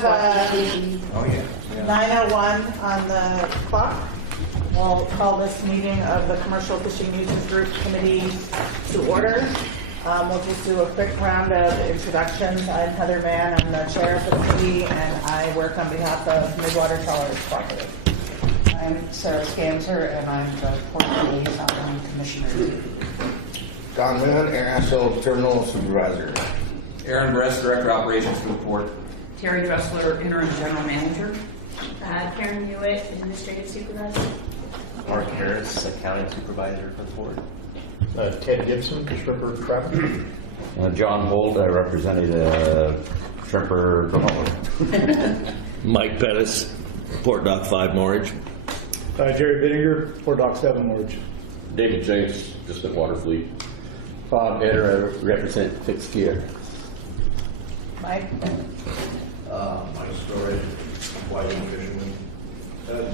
have Oh, yeah. 9:01 on the clock. We'll call this meeting of the Commercial Fishing Users Group Committee to order. We'll just do a quick round of introductions. I'm Heather Mann. I'm the chair of the committee, and I work on behalf of Midwater Trawlers Cooperative. I'm Sarah Scanzer, and I'm the Port Liaison Commissioner. Don Mann, International Terminal Supervisor. Aaron Bress, Director of Operations for the Port. Terry Dressler, Interim General Manager. Karen Hewitt, Administrative Supervisor. Mark Harris, Accounting Supervisor for the Port. Ted Gibson, Shrimper Traffic. John Holt, I represented Shrimper. Mike Pettis, Port Dock 5 Norwich. Jerry Bittinger, Port Dock 7 Norwich. David Jenks, Distant Water Fleet. Bob Eder, I represent Fixed Gear. Mike? Mike Storage, Whiting Fisherman.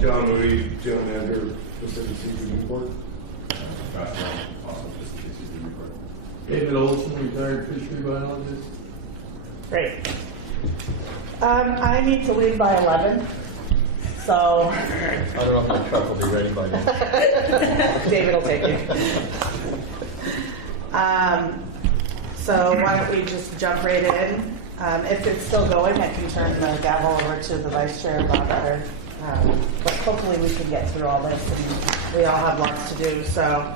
John Moody, General Manager, Pacific CFUG Port. David Olson, retired fishery biologist. Great. I need to leave by 11. So I don't know if my truck will be ready by then. David will take you. So why don't we just jump right in? If it's still going, I can turn the gavel over to the vice chair, Bob Eder. But hopefully we can get through all this, and we all have lots to do. So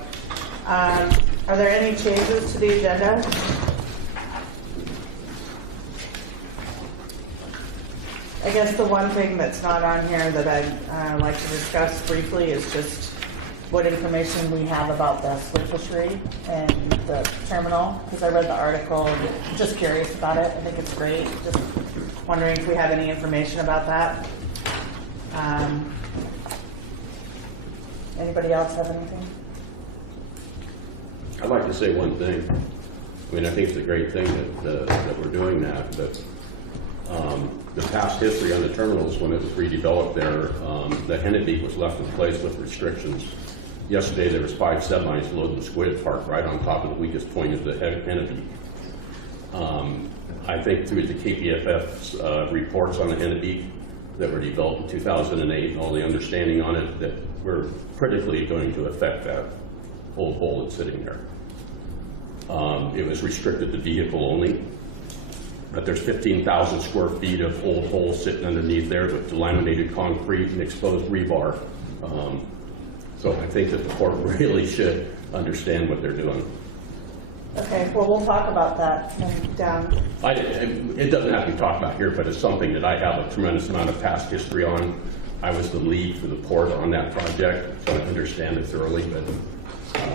are there any changes to the agenda? I guess the one thing that's not on here that I'd like to discuss briefly is just what information we have about the squid fishery and the terminal, because I read the article and I'm just curious about it. I think it's great. Just wondering if we have any information about that. Anybody else have anything? I'd like to say one thing. I mean, I think it's a great thing that we're doing that, but the past history on the terminals, when it was redeveloped there, the Hennebeek was left in place with restrictions. Yesterday there was 5 semis loading squid parked right on top of the weakest point of the Hennebeek. I think through the KPFF's reports on the Hennebeek that were developed in 2008 and all the understanding on it, that we're critically going to affect that old hole that's sitting there. It was restricted to vehicle only. But there's 15,000 square feet of old hole sitting underneath there with delaminated concrete and exposed rebar. So I think that the port really should understand what they're doing. Okay, well, we'll talk about that down. It doesn't have to be talked about here, but it's something that I have a tremendous amount of past history on. I was the lead for the port on that project, so I understand it thoroughly, but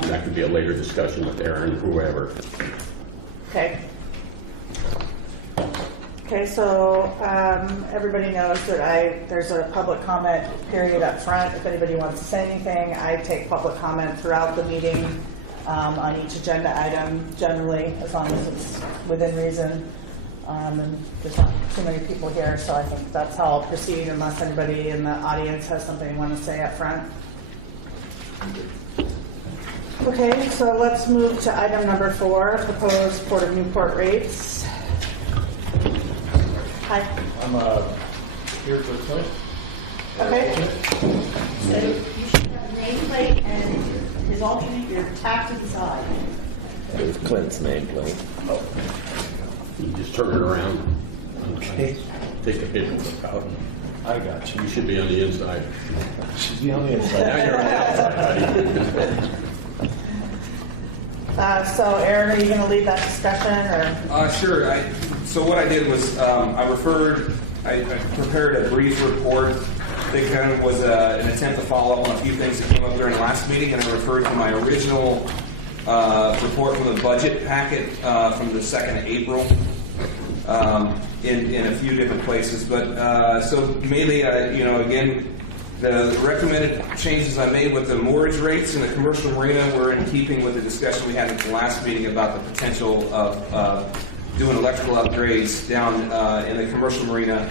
that could be a later discussion with Aaron or whoever. Okay. Okay, so everybody knows that there's a public comment period up front. If anybody wants to say anything, I take public comment throughout the meeting on each agenda item, generally, as long as it's within reason. And there's not too many people here, so I think that's how I'll proceed unless anybody in the audience has something they want to say up front. Okay, so let's move to item number 4, proposed Port of Newport rates. Hi. I'm here for tonight. Okay. So you should have a nameplate and his alternate, you're tacked to the side. There's Clint's nameplate. Oh. You just turn it around. Okay. Take a picture of the pouch. I got you. You should be on the inside. Should be on the inside. Now you're on the outside, buddy. So, Aaron, are you going to lead that discussion, or? Sure. So what I did was I prepared a brief report that kind of was an attempt to follow up on a few things that came up during the last meeting, and I referred to my original report from the budget packet from the 2nd of April in a few different places. But so mainly, again, the recommended changes I made with the moorage rates in the commercial marina were in keeping with the discussion we had at the last meeting about the potential of doing electrical upgrades down in the commercial marina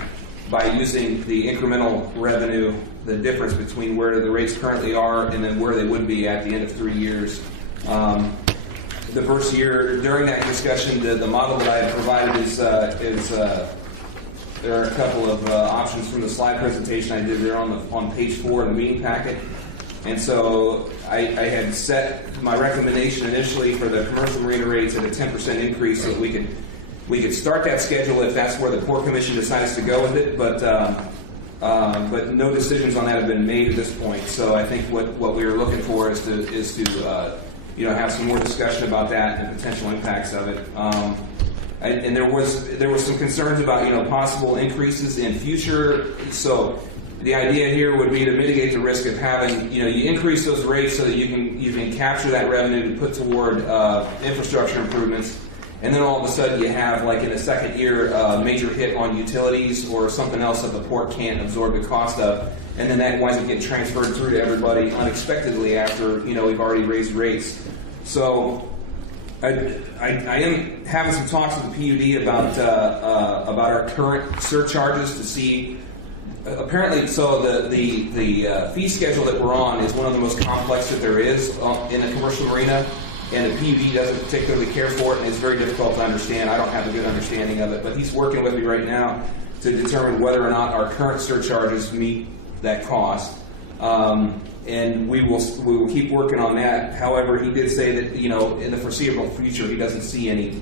by using the incremental revenue, the difference between where the rates currently are and then where they would be at the end of 3 years. The first year, during that discussion, the model that I have provided is there are a couple of options from the slide presentation I did there on page 4 of the meeting packet. And so I had set my recommendation initially for the commercial marina rates at a 10% increase, so that we could start that schedule if that's where the Port Commission decides to go with it. But no decisions on that have been made at this point. So I think what we were looking for is to have some more discussion about that and potential impacts of it. And there was some concerns about possible increases in future. So the idea here would be to mitigate the risk of having you increase those rates so that you can capture that revenue to put toward infrastructure improvements, and then all of a sudden you have, like in the second year, a major hit on utilities or something else that the port can't absorb the cost of, and then that winds up getting transferred through to everybody unexpectedly after we've already raised rates. So I am having some talks with the PUD about our current surcharges to see. Apparently, so the fee schedule that we're on is one of the most complex that there is in a commercial marina, and the PUD doesn't particularly care for it, and it's very difficult to understand. I don't have a good understanding of it, but he's working with me right now to determine whether or not our current surcharges meet that cost. And we will keep working on that. However, he did say that in the foreseeable future he doesn't see any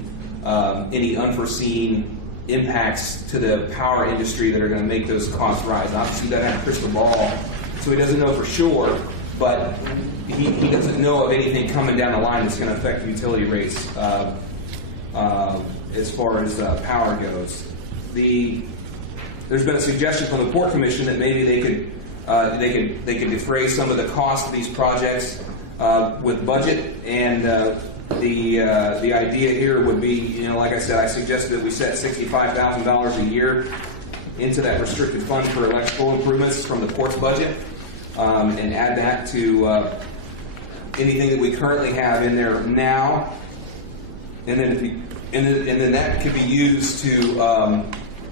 unforeseen impacts to the power industry that are going to make those costs rise. Obviously, he doesn't have a crystal ball, so he doesn't know for sure. But he doesn't know of anything coming down the line that's going to affect utility rates as far as power goes. There's been a suggestion from the Port Commission that maybe they could defray some of the cost of these projects with budget, and the idea here would be, like I said, I suggested that we set $65,000 a year into that restricted fund for electrical improvements from the port's budget, and add that to anything that we currently have in there now, and then that could be used to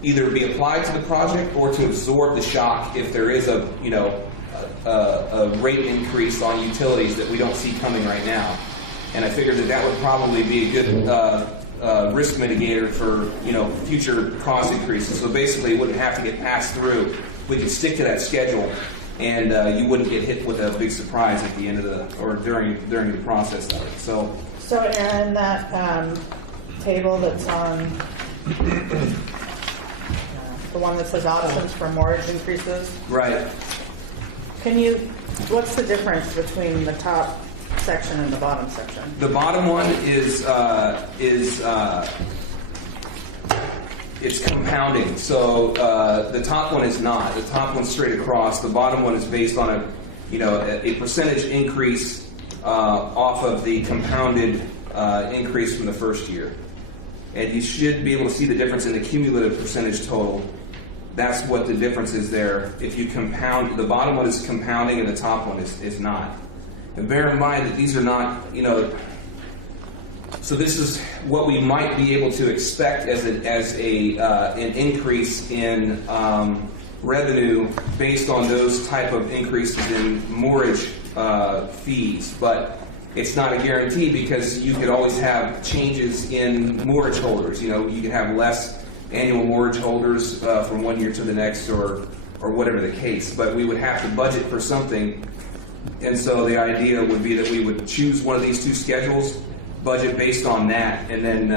either be applied to the project or to absorb the shock if there is a rate increase on utilities that we don't see coming right now. And I figured that would probably be a good risk mitigator for future cost increases. So basically, it wouldn't have to get passed through. We could stick to that schedule, and you wouldn't get hit with a big surprise at the end of during the process of it. So Aaron, that table that's on the one that says options for mortgage increases. Right. What's the difference between the top section and the bottom section? The bottom one is it's compounding. So the top one is not. The top one's straight across. The bottom one is based on a percentage increase off of the compounded increase from the first year. And you should be able to see the difference in the cumulative percentage total. That's what the difference is there. If you compound, the bottom one is compounding and the top one is not. And bear in mind that these are not, so this is what we might be able to expect as an increase in revenue based on those type of increases in mortgage fees. But it's not a guarantee, because you could always have changes in mortgage holders. You could have less annual mortgage holders from one year to the next, or whatever the case. But we would have to budget for something, and so the idea would be that we would choose one of these two schedules, budget based on that, and then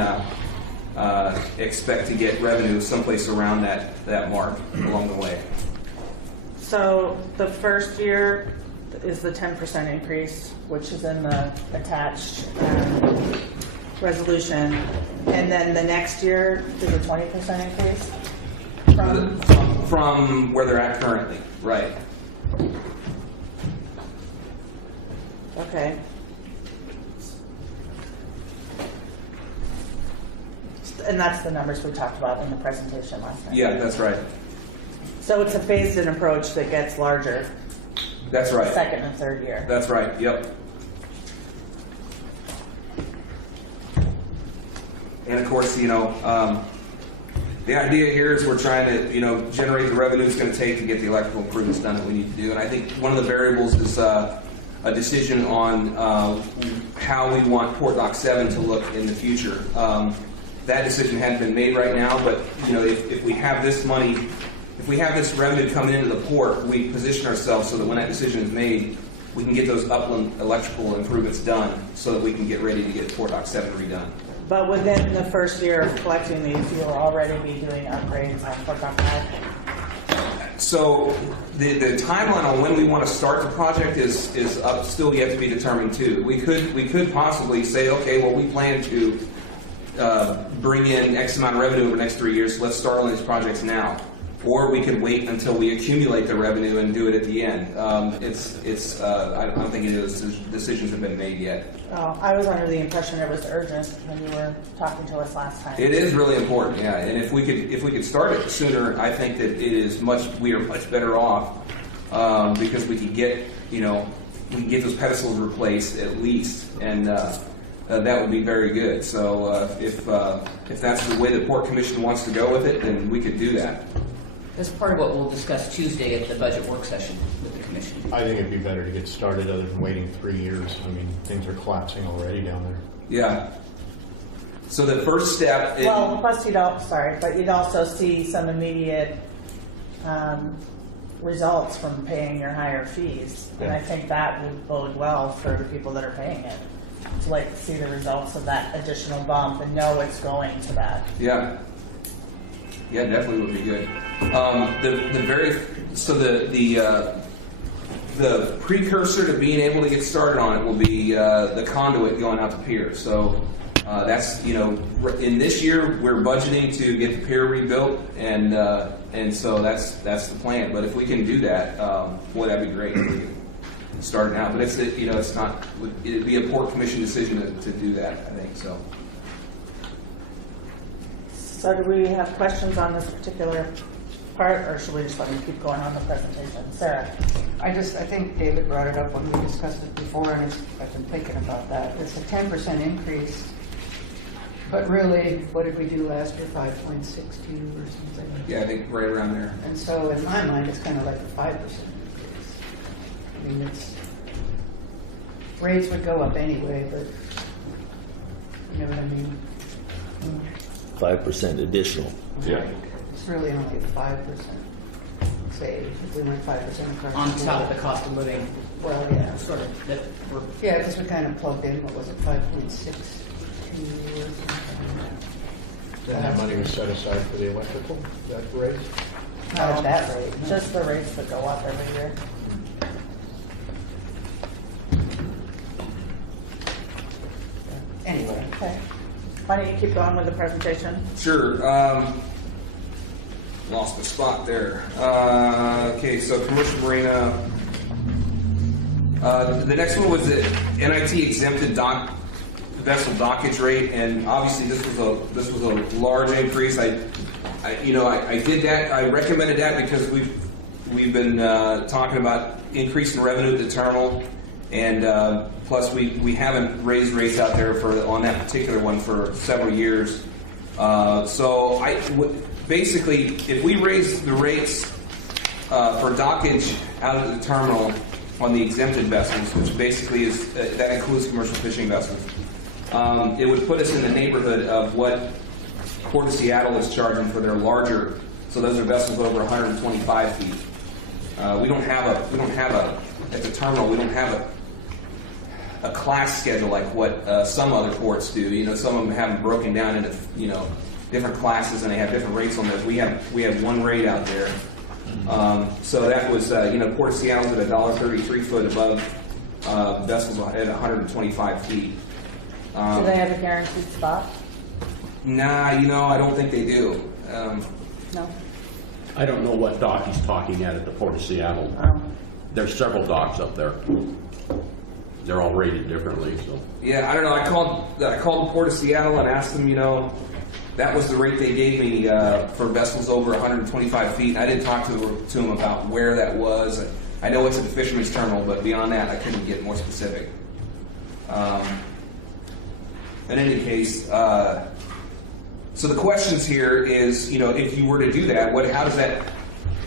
expect to get revenue someplace around that mark along the way. So the first year is the 10% increase, which is in the attached resolution, and then the next year is a 20% increase from where they're at currently, right? Okay. And that's the numbers we talked about in the presentation last night. Yeah, that's right. So it's a phased-in approach that gets larger. That's right. Second and third year. That's right. Yep. And of course, the idea here is we're trying to, generate the revenue it's going to take to get the electrical improvements done that we need to do. And I think one of the variables is a decision on how we want Port Dock 7 to look in the future. that decision hadn't been made right now, but, you know, if we have this money, if we have this revenue coming into the port, we position ourselves so that when that decision is made, we can get those upland electrical improvements done so that we can get ready to get Port Dock 7 redone. But within the first year of collecting these, you will already be doing upgrades on Port Dock 5? So the timeline on when we want to start the project is up, still yet to be determined too. We could possibly say, okay, well, we plan to bring in X amount of revenue over the next 3 years, so let's start on these projects now. Or we could wait until we accumulate the revenue and do it at the end. I don't think those decisions have been made yet. Oh, I was under the impression it was urgent when you were talking to us last time. It is really important, yeah. And if we could start it sooner, I think that we are much better off because we could get those pedestals replaced at least, and that would be very good. So if that's the way the Port Commission wants to go with it, then we could do that. That's part of what we'll discuss Tuesday at the budget work session with the commission. I think it'd be better to get started other than waiting 3 years. I mean, things are collapsing already down there. Yeah. So the first step is... Well, plus you'd also see some immediate results from paying your higher fees. And I think that would bode well for the people that are paying it. To like see the results of that additional bump and know it's going to that. Yeah. Yeah, definitely would be good. The precursor to being able to get started on it will be the conduit going out to pier. So that's, in this year we're budgeting to get the pier rebuilt, and so that's the plan. But if we can do that, boy, that'd be great. If we can start it now. But it'd be a Port Commission decision to do that, I think so. So do we have questions on this particular part, or should we just let them keep going on the presentation? Sarah? I think David brought it up when we discussed it before, and I've been thinking about that. It's a 10% increase, but really, what did we do last year, 5.62 or something? Yeah, I think right around there. And so in my mind, it's kind of like a 5% increase. I mean, rates would go up anyway, but you know what I mean? 5% additional. Yeah. It's really only a 5%. Say, if we went 5% across On top of the cost of living. Well, yeah. Sort of. Yeah, because we kind of plugged in, what was it, 5.62 or something? Then that money was set aside for the electrical, is that right? Not at that rate. No. Just the rates that go up every year. Anyway. Okay. Why don't you keep going with the presentation? Sure. Lost the spot there. Okay, so commercial marina. The next one was the NIT exempted vessel dockage rate, and obviously this was a large increase. I did that. I recommended that because we've been talking about increasing revenue at the terminal, and plus we haven't raised rates out there on that particular one for several years. So basically, if we raise the rates for dockage out of the terminal on the exempted vessels, which basically that includes commercial fishing vessels, it would put us in the neighborhood of what Port of Seattle is charging for their larger. So those are vessels over 125 feet. We don't have at the terminal. We don't have a class schedule like what some other ports do. Some of them have them broken down into different classes, and they have different rates on those. We have one rate out there. So that was Port of Seattle's at $1.33 foot above vessels at 125 feet. Do they have a guaranteed spot? Nah, I don't think they do. No. I don't know what dock he's talking at the Port of Seattle. There's several docks up there. They're all rated differently. So yeah, I don't know. I called the Port of Seattle and asked them. That was the rate they gave me for vessels over 125 feet. I didn't talk to them about where that was. I know it's at the Fisherman's Terminal, but beyond that, I couldn't get more specific. In any case, so the questions here is, if you were to do that, how does that?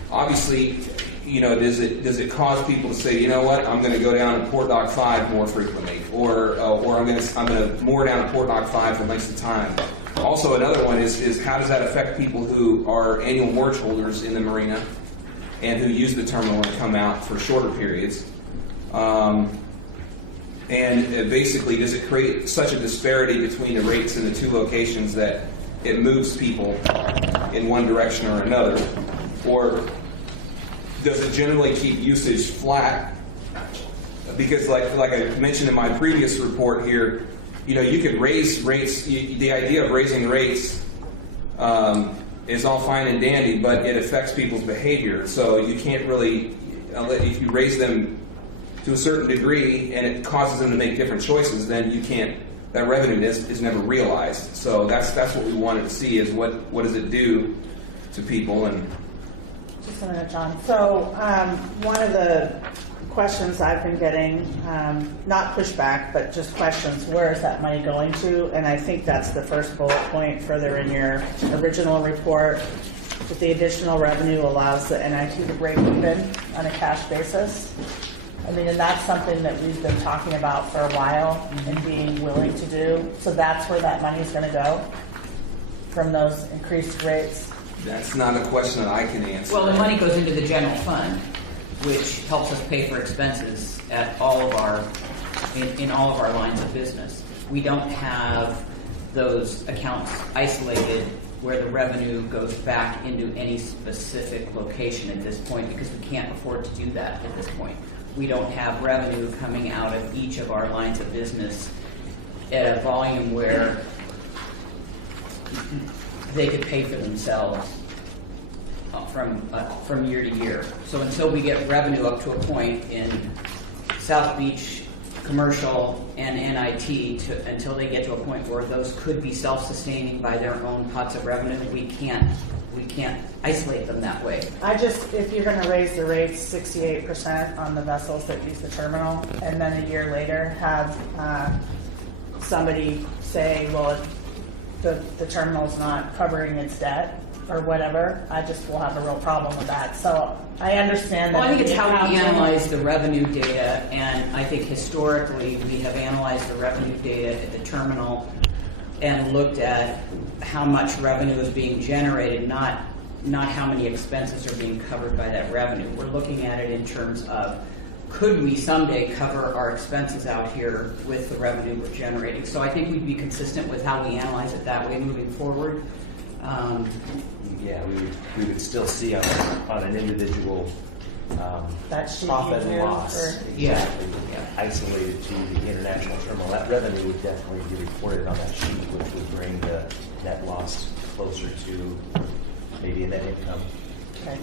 Obviously, does it cause people to say, you know what, I'm going to go down to Port Dock 5 more frequently, or I'm going to moor down at Port Dock 5 for lengths of time. Also, another one is how does that affect people who are annual moorage holders in the marina and who use the terminal and come out for shorter periods? And basically, does it create such a disparity between the rates in the two locations that it moves people in one direction or another? Or does it generally keep usage flat? Because like I mentioned in my previous report here, you could raise rates. The idea of raising rates is all fine and dandy, but it affects people's behavior. So you can't really, if you raise them to a certain degree and it causes them to make different choices, then you can't, that revenue is never realized. So that's what we wanted to see, is what does it do to people. And just a minute, John. So one of the questions I've been getting, not pushback, but just questions, where is that money going to? And I think that's the first bullet point further in your original report, that the additional revenue allows the NIT to break even on a cash basis. I mean, and that's something that we've been talking about for a while and being willing to do. So that's where that money is going to go, from those increased rates. that's not a question that I can answer. Well, the money goes into the general fund, which helps us pay for expenses at all of our, in all of our lines of business. We don't have those accounts isolated where the revenue goes back into any specific location at this point, because we can't afford to do that at this point. We don't have revenue coming out of each of our lines of business at a volume where they could pay for themselves from year to year. So until we get revenue up to a point in South Beach, commercial, and NIT, until they get to a point where those could be self-sustaining by their own pots of revenue, we can't isolate them that way. If you're going to raise the rates 68% on the vessels that use the terminal, and then a year later have somebody say, well, the terminal's not covering its debt or whatever, I just will have a real problem with that. So I understand that. Well, I think it's how we analyze the revenue data, and I think historically we have analyzed the revenue data at the terminal and looked at how much revenue is being generated, not how many expenses are being covered by that revenue. We're looking at it in terms of, could we someday cover our expenses out here with the revenue we're generating? So I think we'd be consistent with how we analyze it that way moving forward. Yeah, we would still see on an individual that sheet profit you and do, loss, or- exactly, isolated to the international terminal. That revenue would definitely be reported on that sheet, which would bring the net loss closer to maybe a net income. Okay.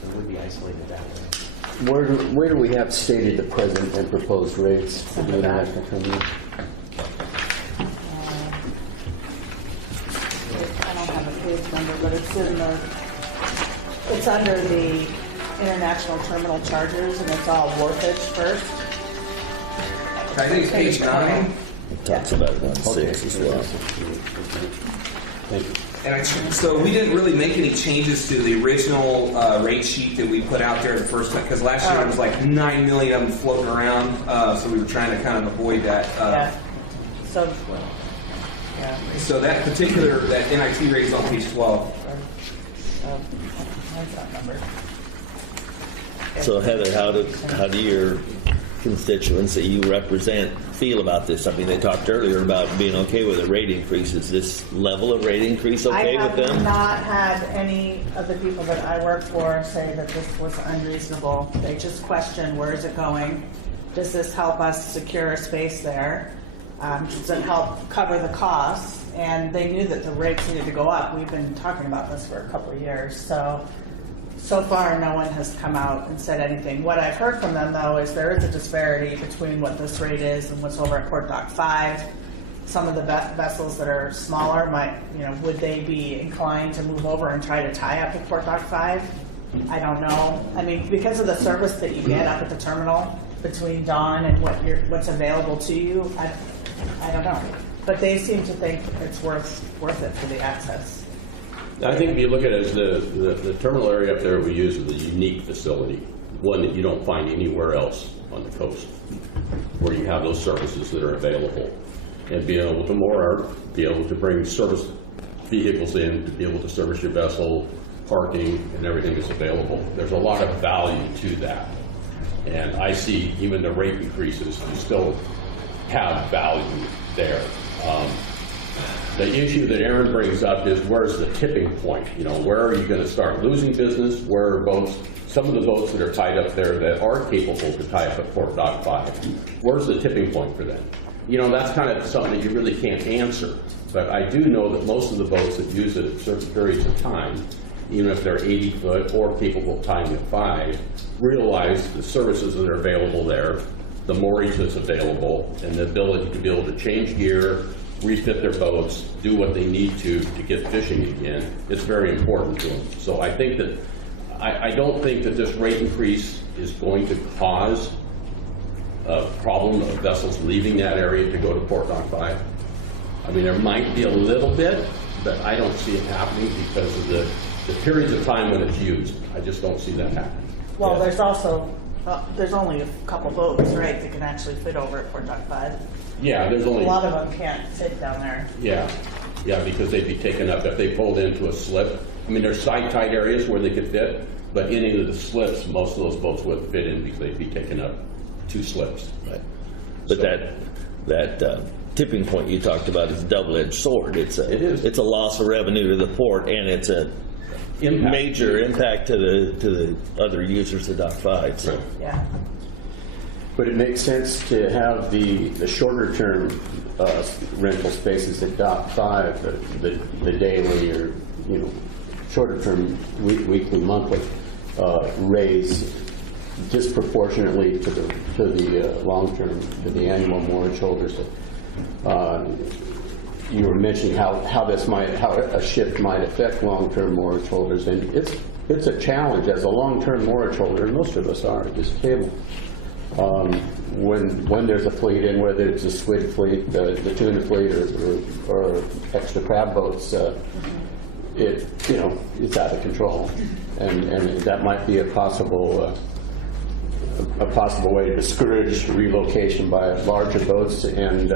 So it would be isolated that way. Where do we have stated the present and proposed rates for the international terminal? I don't have a page number, but it's under the international terminal charges, and it's all wharfage first. I think it's page 9. It talks about 1.6 as well. Thank you. And so we didn't really make any changes to the original rate sheet that we put out there the first time, because last year it was like 9 million of them floating around, so we were trying to kind of avoid that. Yeah. So, yeah. So that particular, that NIT rate is on page 12. Where's that number? So Heather, how do your constituents that you represent feel about this? I mean, they talked earlier about being okay with a rate increase. Is this level of rate increase okay with them? I have not had any of the people that I work for say that this was unreasonable. They just question, where is it going? Does this help us secure a space there? Does it help cover the costs? And they knew that the rates needed to go up. We've been talking about this for a couple of years. So far, no one has come out and said anything. What I've heard from them, though, is there is a disparity between what this rate is and what's over at Port Dock 5. Some of the vessels that are smaller might, would they be inclined to move over and try to tie up at Port Dock 5? I don't know. I mean, because of the service that you get up at the terminal between dawn and what's available to you, I don't know. But they seem to think it's worth it for the access. I think if you look at it as the terminal area up there we use is a unique facility. one that you don't find anywhere else on the coast, where you have those services that are available. And being able to moor, be able to bring service vehicles in, to be able to service your vessel, parking, and everything is available. There's a lot of value to that. And I see even the rate increases to still have value there. The issue that Aaron brings up is where's the tipping point? You know, where are you going to start losing business? Where are boats, some of the boats that are tied up there that are capable to tie up at Port Dock 5, where's the tipping point for them? You know, that's kind of something that you really can't answer. But I do know that most of the boats that use it at certain periods of time, even if they're 80 foot or capable of tying at 5, realize the services that are available there, the moorage that's available, and the ability to be able to change gear, refit their boats, do what they need to get fishing again. It's very important to them. So I think that, I don't think that this rate increase is going to cause a problem of vessels leaving that area to go to Port Dock 5. I mean, there might be a little bit, but I don't see it happening because of the periods of time when it's used. I just don't see that happening. Well, there's also, there's only a couple boats, right, that can actually fit over at Port Dock 5. Yeah, there's only... A lot of them can't fit down there. Yeah, because they'd be taken up if they pulled into a slip. I mean, there's side-tight areas where they could fit, but any of the slips, most of those boats wouldn't fit in because they'd be taken up 2 slips. Right. But so, that tipping point you talked about is a double-edged sword. It is. It's a loss of revenue to the port, and it's a major impact to the other users of Dock 5. So. Yeah. But it makes sense to have the shorter term rental spaces at Dock 5, the daily or shorter term, weekly, monthly, raise disproportionately to the long term, to the annual moorage holders. You were mentioning how a shift might affect long term moorage holders, and it's a challenge as a long term moorage holder, and most of us are at this table. When there's a fleet in, whether it's a squid fleet, the tuna fleet, or extra crab boats, it's out of control, and that might be a possible way to discourage relocation by larger boats, and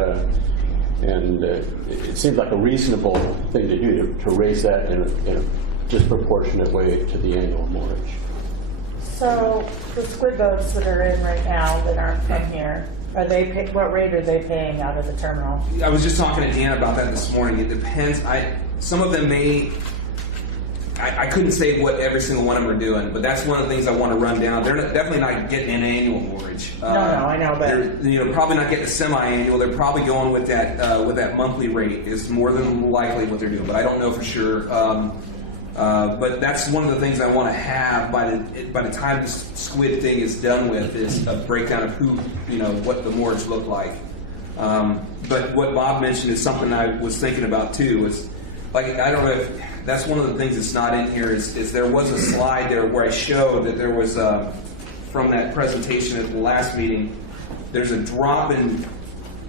it seems like a reasonable thing to do to raise that in a disproportionate way to the annual moorage. So the squid boats that are in right now that aren't from here, what rate are they paying out of the terminal? I was just talking to Dan about that this morning. It depends. Some of them may. I couldn't say what every single one of them are doing, but that's one of the things I want to run down. They're definitely not getting an annual moorage. No, I know, but they're probably not getting a semi-annual. They're probably going with that monthly rate is more than likely what they're doing, but I don't know for sure. But that's one of the things I want to have by the time this squid thing is done with, is a breakdown of what the moorage look like. But what Bob mentioned is something I was thinking about too. Is like, I don't know if that's one of the things that's not in here is there was a slide there where I showed that there was from that presentation at the last meeting, there's a drop in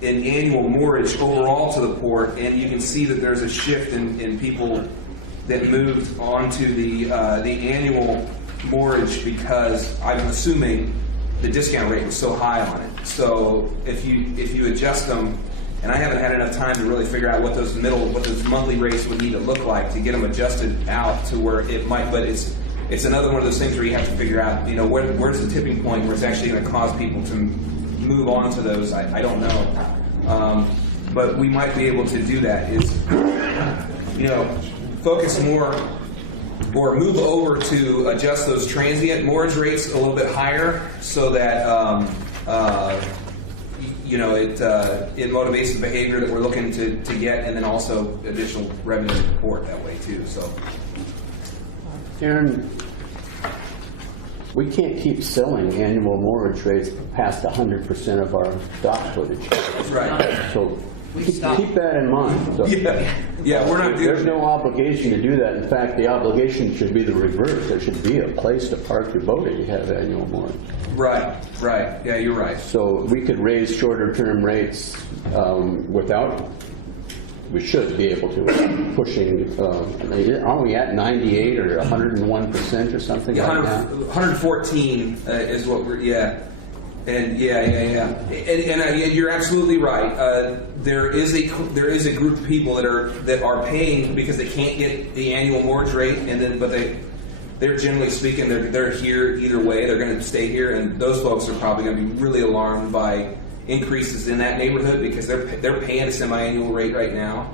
annual moorage overall to the port, and you can see that there's a shift in people that moved onto the annual moorage because I'm assuming the discount rate was so high on it. So if you adjust them, and I haven't had enough time to really figure out what those monthly rates would need to look like to get them adjusted out to where it might, but it's another one of those things where you have to figure out, where's the tipping point where it's actually going to cause people to move on to those. I don't know. But we might be able to do that is, focus more or move over to adjust those transient moorage rates a little bit higher so that it motivates the behavior that we're looking to get, and then also additional revenue to the port that way too. So, Aaron, we can't keep selling annual moorage rates past 100% of our dock footage. That's right. So keep that in mind. So yeah, we're not doing. There's no obligation to do that. In fact, the obligation should be the reverse. There should be a place to park your boat if you have annual moorage. Right. Yeah, you're right. So we could raise shorter term rates without we should be able to, pushing, aren't we at 98 or 101% or something Yeah, like that? 114 is what we're, yeah. And and you're absolutely right. There is a group of people that are paying because they can't get the annual mortgage rate, and then they're generally speaking they're here either way. They're going to stay here, and those folks are probably going to be really alarmed by increases in that neighborhood because they're paying a semi-annual rate right now.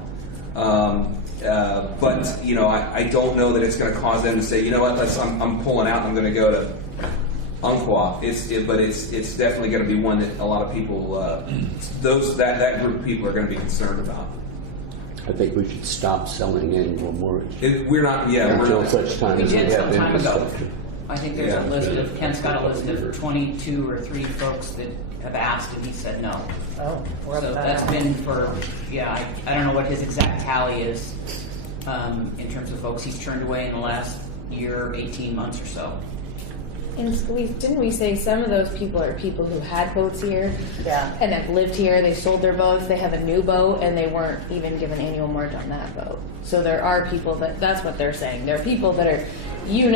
But you know, I don't know that it's going to cause them to say, you know what, I'm pulling out. I'm going to go to Umpqua. But it's definitely going to be one that a lot of people, that group of people are going to be concerned about. I think we should stop selling annual mortgage. We're not. Yeah, we're Until not. such time We as we did have some time ago. infrastructure. I think there's a list of, Kent's got a list of 22 or 3 folks that have asked, and he said no. Oh, we're up So that that's high. been for, yeah, I don't know what his exact tally is in terms of folks he's turned away in the last year, 18 months or so. And didn't we say some of those people are people who had boats here? Yeah. And have lived here, they sold their boats, they have a new boat, and they weren't even given annual mortgage on that boat. So there are people that's what they're saying. There are people that are, you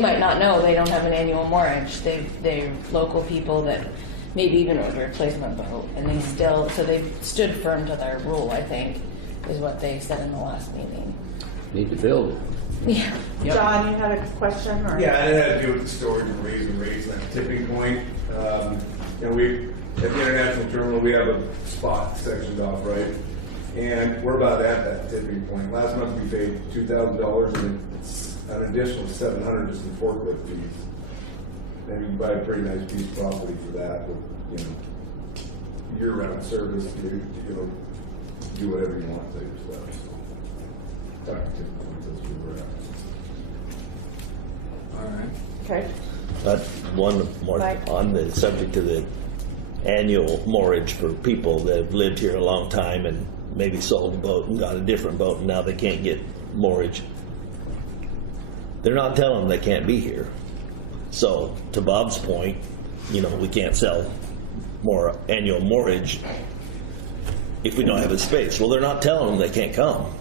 might not know they don't have an annual mortgage. They're local people that maybe even with a replacement boat, and they stood firm to their rule, I think, is what they said in the last meeting. Need to build it. Yeah. John, you had a question? Or? Yeah, and it had to do with the storage and raising rates and that tipping point. We at the international terminal we have a spot sectioned off, right? And we're about at that tipping point. Last month we paid $2,000 and it's an additional $700 just in forklift fees. And you can buy a pretty nice piece of property for that with year-round service. You do whatever you want to your stuff. Talking tipping points, that's where we're at. All right. Okay. One more on the subject of the annual mortgage for people that have lived here a long time and maybe sold a boat and got a different boat and now they can't get mortgage. They're not telling them they can't be here. So to Bob's point, we can't sell more annual mortgage if we don't have a space. Well, they're not telling them they can't come.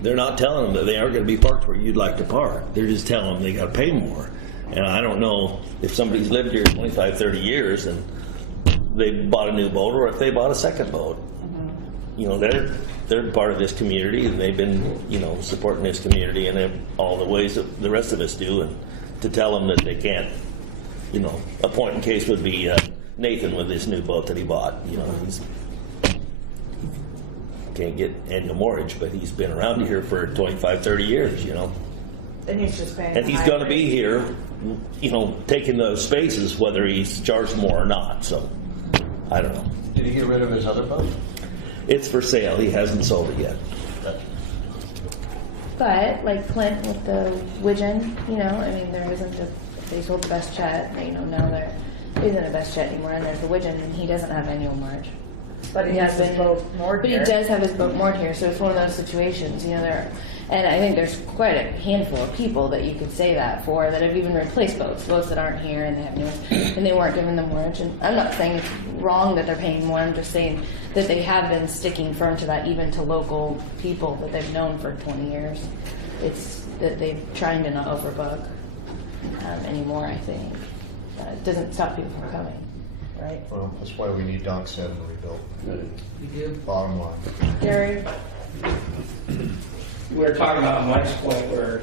They're not telling them that they aren't going to be parked where you'd like to park. They're just telling them they got to pay more. And I don't know if somebody's lived here 25, 30 years and they bought a new boat or if they bought a second boat. They're part of this community and they've been, supporting this community in all the ways that the rest of us do. And to tell them that they can't, a point in case would be Nathan with this new boat that he bought. He's can't get annual mortgage, but he's been around here for 25, 30 years, And he's just paying. And he's going to be here, taking those spaces, whether he's charged more or not. So, I don't know. Did he get rid of his other boat? It's for sale. He hasn't sold it yet. But like Clint with the Widgeon, there isn't they sold the Best Chat, now there isn't a Best Chat anymore, and there's the Widgeon, and he doesn't have annual mortgage. But he has his boat moored But here. he does have his boat moored here, so it's one of those situations, and I think there's quite a handful of people that you could say that for that have even replaced boats that aren't here and they have new ones, and they weren't given the mortgage. And I'm not saying it's wrong that they're paying more. I'm just saying that they have been sticking firm to that, even to local people that they've known for 20 years. It's that they're trying to not overbook anymore. I think it doesn't stop people from coming. Right. Well, that's why we need Dock 7 rebuilt. We do. Bottom line. Gary? We were talking about Mike's point where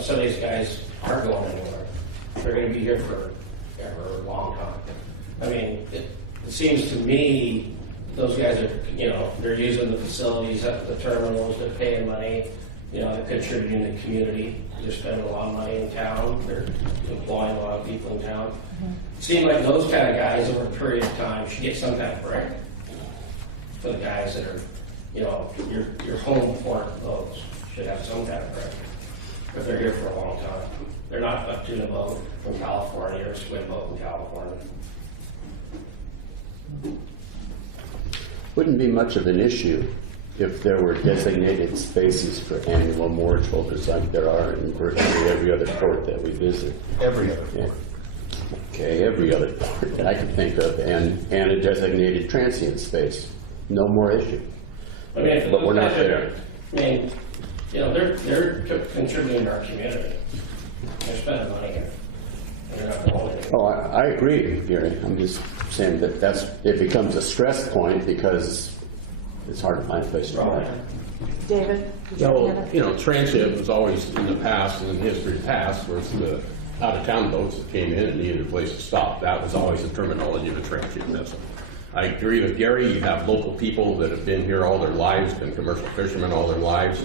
some of these guys aren't going anywhere. They're going to be here for ever a long time. I mean, it seems to me those guys are, they're using the facilities at the terminals, they're paying money, they're contributing to the community. They're spending a lot of money in town. They're employing a lot of people in town. It seems like those kind of guys over a period of time should get some kind of break. For the guys that are, your home port boats should have some kind of break. If they're here for a long time. They're not a tuna boat from California or a squid boat from California. Wouldn't be much of an issue if there were designated spaces for annual mortgage holders like there are in virtually every other port that we visit. Every other port. Okay, every other port that I can think of, and a designated transient space. No more issue. I mean, if But we're those not guys are- there. I mean, you know, they're contributing to our community. They're spending money here. They're not going anywhere. Oh, I agree, Gary. I'm just saying that it becomes a stress point because it's hard to find a place to park. David? did you Yeah, have well, another? you know, transit was always in the past, and in history past, was the out-of-town boats that came in and needed a place to stop. That was always the terminology of a transit vessel. I agree with Gary. You have local people that have been here all their lives, been commercial fishermen all their lives.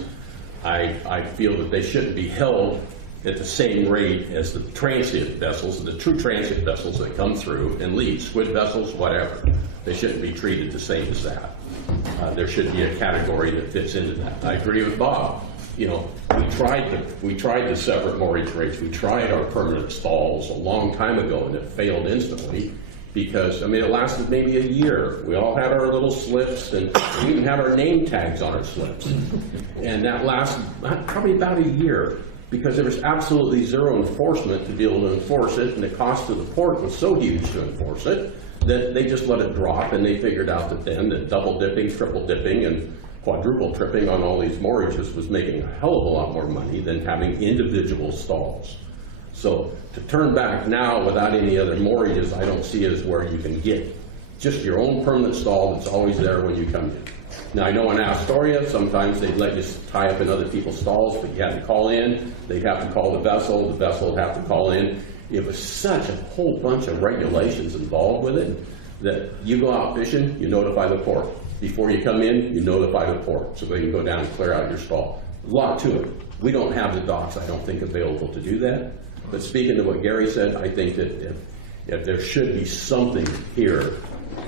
I feel that they shouldn't be held at the same rate as the transit vessels, the true transit vessels that come through and leave, squid vessels, whatever. They shouldn't be treated the same as that. There should be a category that fits into that. I agree with Bob. You know, we tried the separate moorage rates. We tried our permanent stalls a long time ago, and it failed instantly because, I mean, it lasted maybe a year. We all had our little slips, and we even had our name tags on our slips. And that lasted probably about a year, because there was absolutely zero enforcement to be able to enforce it, and the cost of the port was so huge to enforce it that they just let it drop, and they figured out that double dipping, triple dipping, and quadruple tripping on all these moorages was making a hell of a lot more money than having individual stalls. So to turn back now without any other moorages, I don't see it as where you can get just your own permanent stall that's always there when you come in. Now, I know in Astoria, sometimes they'd let you tie up in other people's stalls, but you had to call in. They'd have to call the vessel would have to call in. It was such a whole bunch of regulations involved with it that you go out fishing, you notify the port. Before you come in, you notify the port so they can go down and clear out your stall. A lot to it. We don't have the docks, I don't think, available to do that. But speaking to what Gary said, I think that if there should be something here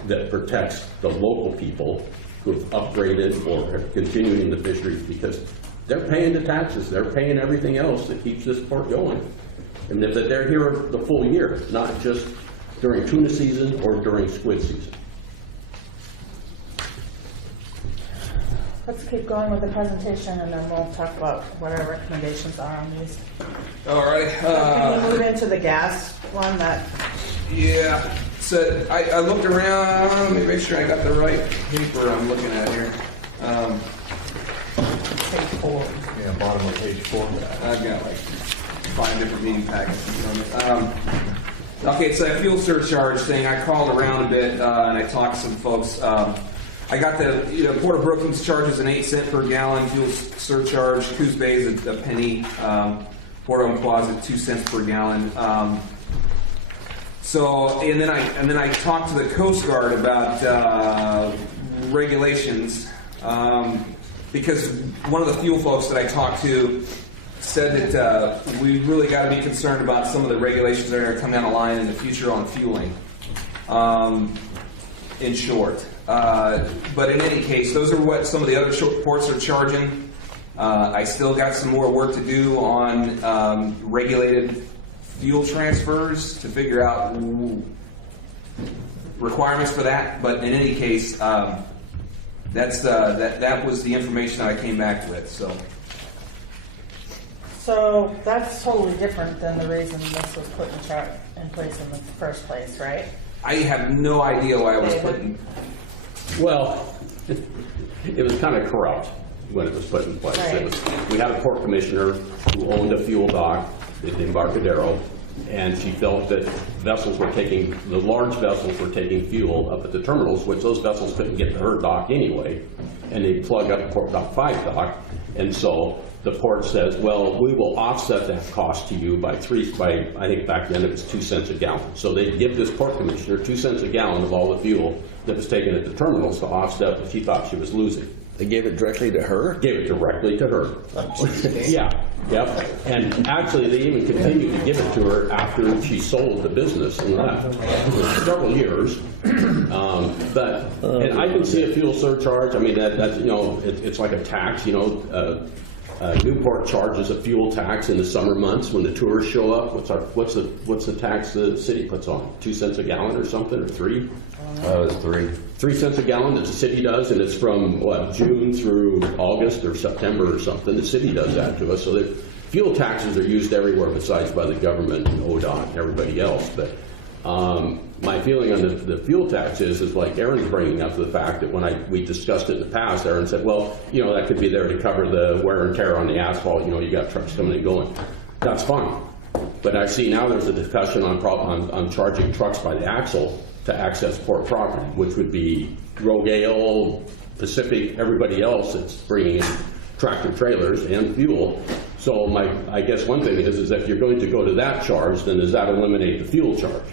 that protects the local people who've upgraded or are continuing the fisheries, because they're paying the taxes, they're paying everything else that keeps this port going. And that they're here the full year, not just during tuna season or during squid season. Let's keep going with the presentation and then we'll talk about what our recommendations are on these. All right. Can we move into the gas one that? Yeah. So I looked around. Let me make sure I got the right paper I'm looking at here. Page 4. Yeah, bottom of page 4. I've got like 5 different meeting packets in front of me. Okay, it's a fuel surcharge thing. I called around a bit and I talked to some folks. I got the Port of Brookings charges an 8-cent per gallon fuel surcharge. Coos Bay is a penny. Port Umpqua's 2 cents per gallon. So and then I talked to the Coast Guard about regulations because one of the fuel folks that I talked to said that we really got to be concerned about some of the regulations that are going to come down the line in the future on fueling. In short. But in any case, those are what some of the other ports are charging. I still got some more work to do on regulated fuel transfers to figure out requirements for that. But in any case, that was the information that I came back with. So that's totally different than the reason this was put in place in the first place, right? I have no idea why it was put in. Well, it was kind of corrupt when it was put in place. Right. We had a port commissioner who owned a fuel dock in Embarcadero, and she felt that the large vessels were taking fuel up at the terminals, which those vessels couldn't get to her dock anyway, and they'd plug up Port Dock 5 dock, and so the port says, well, we will offset that cost to you by I think back then it was 2 cents a gallon. So they'd give this port commissioner 2 cents a gallon of all the fuel that was taken at the terminals to offset what she thought she was losing. They gave it directly to her? Gave it directly to her. Yeah, yep. And actually, they even continued to give it to her after she sold the business and left for several years. And I can see a fuel surcharge. I mean, that's it's like a tax. Newport charges a fuel tax in the summer months when the tourists show up. What's the tax the city puts on? 2 cents a gallon or something, or 3? It was 3. 3 cents a gallon that the city does, and it's from June through August or September or something. The city does that to us. So the fuel taxes are used everywhere besides by the government and ODOT and everybody else. But My feeling on the fuel tax is like Aaron's bringing up the fact that when we discussed it in the past, Aaron said, well, you know, that could be there to cover the wear and tear on the asphalt. You know, you got trucks coming and going. That's fine. But I see now there's a discussion on charging trucks by the axle to access port property, which would be Rogale, Pacific, everybody else that's bringing in tractor trailers and fuel. So I guess one thing is that if you're going to go to that charge, then does that eliminate the fuel charge?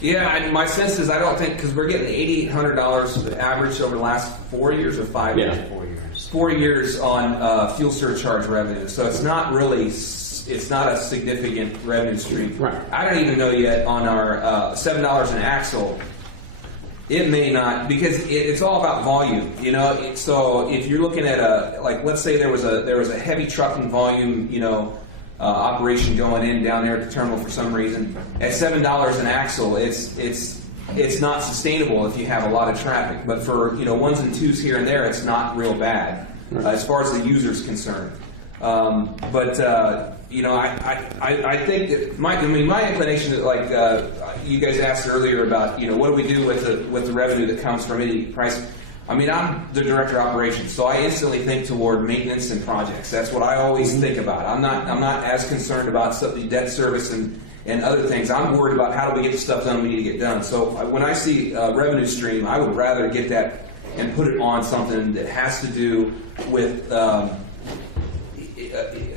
Yeah, and my sense is I don't think, because we're getting $8,800 average over the last 4 years or 5 years. Yeah, 4 years. 4 years on fuel surcharge revenue. So it's not really, it's not a significant revenue stream. Right. I don't even know yet on our $7 an axle. It may not, because it's all about volume, you know. So if you're looking at like, let's say there was a heavy trucking volume, you know, operation going in down there at the terminal for some reason, at $7 an axle, it's not sustainable if you have a lot of traffic. But for, you know, ones and twos here and there, it's not real bad as far as the user's concerned. You know, I think that my inclination is like you guys asked earlier about, you know, what do we do with the revenue that comes from any price. I mean, I'm the director of operations, so I instantly think toward maintenance and projects. That's what I always think about. I'm not as concerned about the debt service and other things. I'm worried about how do we get the stuff done we need to get done. So when I see a revenue stream, I would rather get that and put it on something that has to do with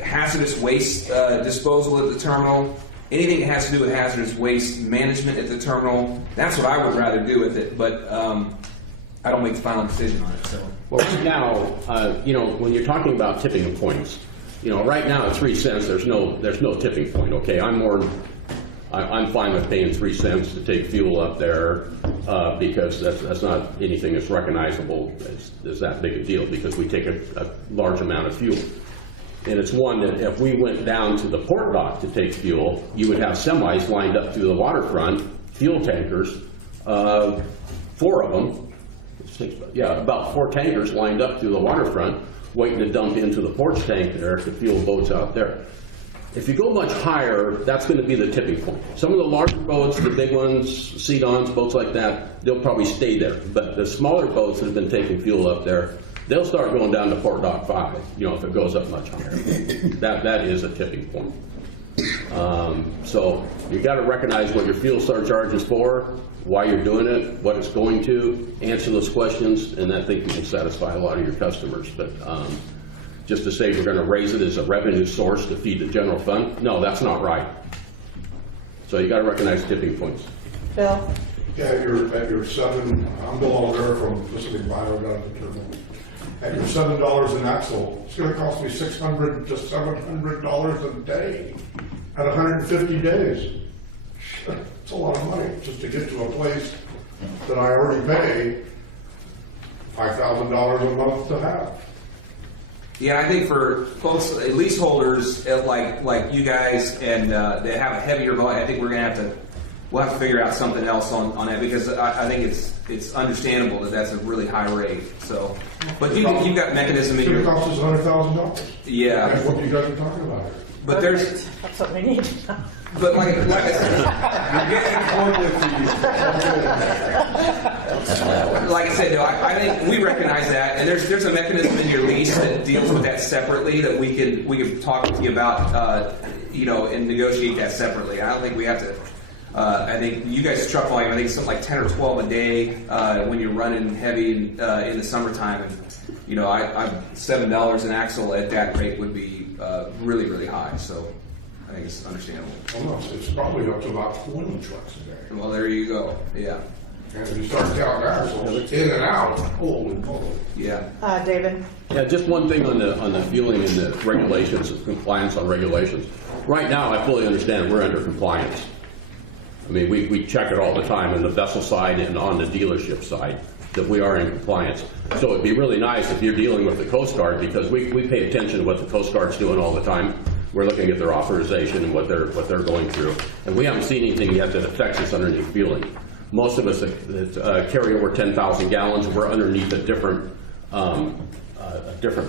hazardous waste disposal at the terminal. Anything that has to do with hazardous waste management at the terminal. That's what I would rather do with it. But I don't make the final decision on it. So. Well, right now, you know, when you're talking about tipping points, you know, right now at 3 cents, there's no tipping point. Okay, I'm fine with paying 3 cents to take fuel up there because that's not anything that's recognizable as that big a deal, because we take a large amount of fuel. And it's one that if we went down to the port dock to take fuel, you would have semis lined up through the waterfront, fuel tankers, 4 of them. About 4 tankers lined up through the waterfront, waiting to dump into the porch tank there to fuel boats out there. If you go much higher, that's going to be the tipping point. Some of the larger boats, the big ones, Sedons, boats like that, they'll probably stay there. But the smaller boats that have been taking fuel up there, they'll start going down to Port Dock 5, you know, if it goes up much higher. That is a tipping point. So you got to recognize what your fuel surcharge is for, why you're doing it, what it's going to, answer those questions, and I think you can satisfy a lot of your customers. But just to say we're going to raise it as a revenue source to feed the general fund, no, that's not right. So you got to recognize tipping points. Bill? Yeah, at your I'm Bill Alder from Pacific Bio down at the terminal. At your $7 an axle, it's going to cost me $600 to $700 a day at 150 days. It's a lot of money just to get to a place that I already pay $5,000 a month to have. Yeah, I think for folks, leaseholders like you guys, and they have a heavier volume, I think we'll have to figure out something else on that, because I think it's understandable that that's a really high rate. So, but you've got mechanism in your. It costs us $100,000. Yeah. That's what you guys are talking about. But there's. That's what we need. But like I said, like I said, though, I think we recognize that, and there's a mechanism in your lease that deals with that separately that we could talk with you about, you know, and negotiate that separately. I don't think we have to. I think you guys' truck volume, I think it's something like 10 or 12 a day when you're running heavy in the summertime. And, you know, I'm $7 an axle at that rate would be really, really high. So I think it's understandable. Well, no, it's probably up to about 20 trucks a day. Well, there you go. Yeah. And if you start counting axles in and out, holy moly. Yeah. David? Yeah, just one thing on the fueling and the regulations, compliance on regulations. Right now, I fully understand we're under compliance. I mean, we check it all the time on the vessel side and on the dealership side that we are in compliance. So it'd be really nice if you're dealing with the Coast Guard, because we pay attention to what the Coast Guard's doing all the time. We're looking at their authorization and what they're going through. And we haven't seen anything yet that affects us underneath fueling. Most of us that carry over 10,000 gallons, we're underneath a different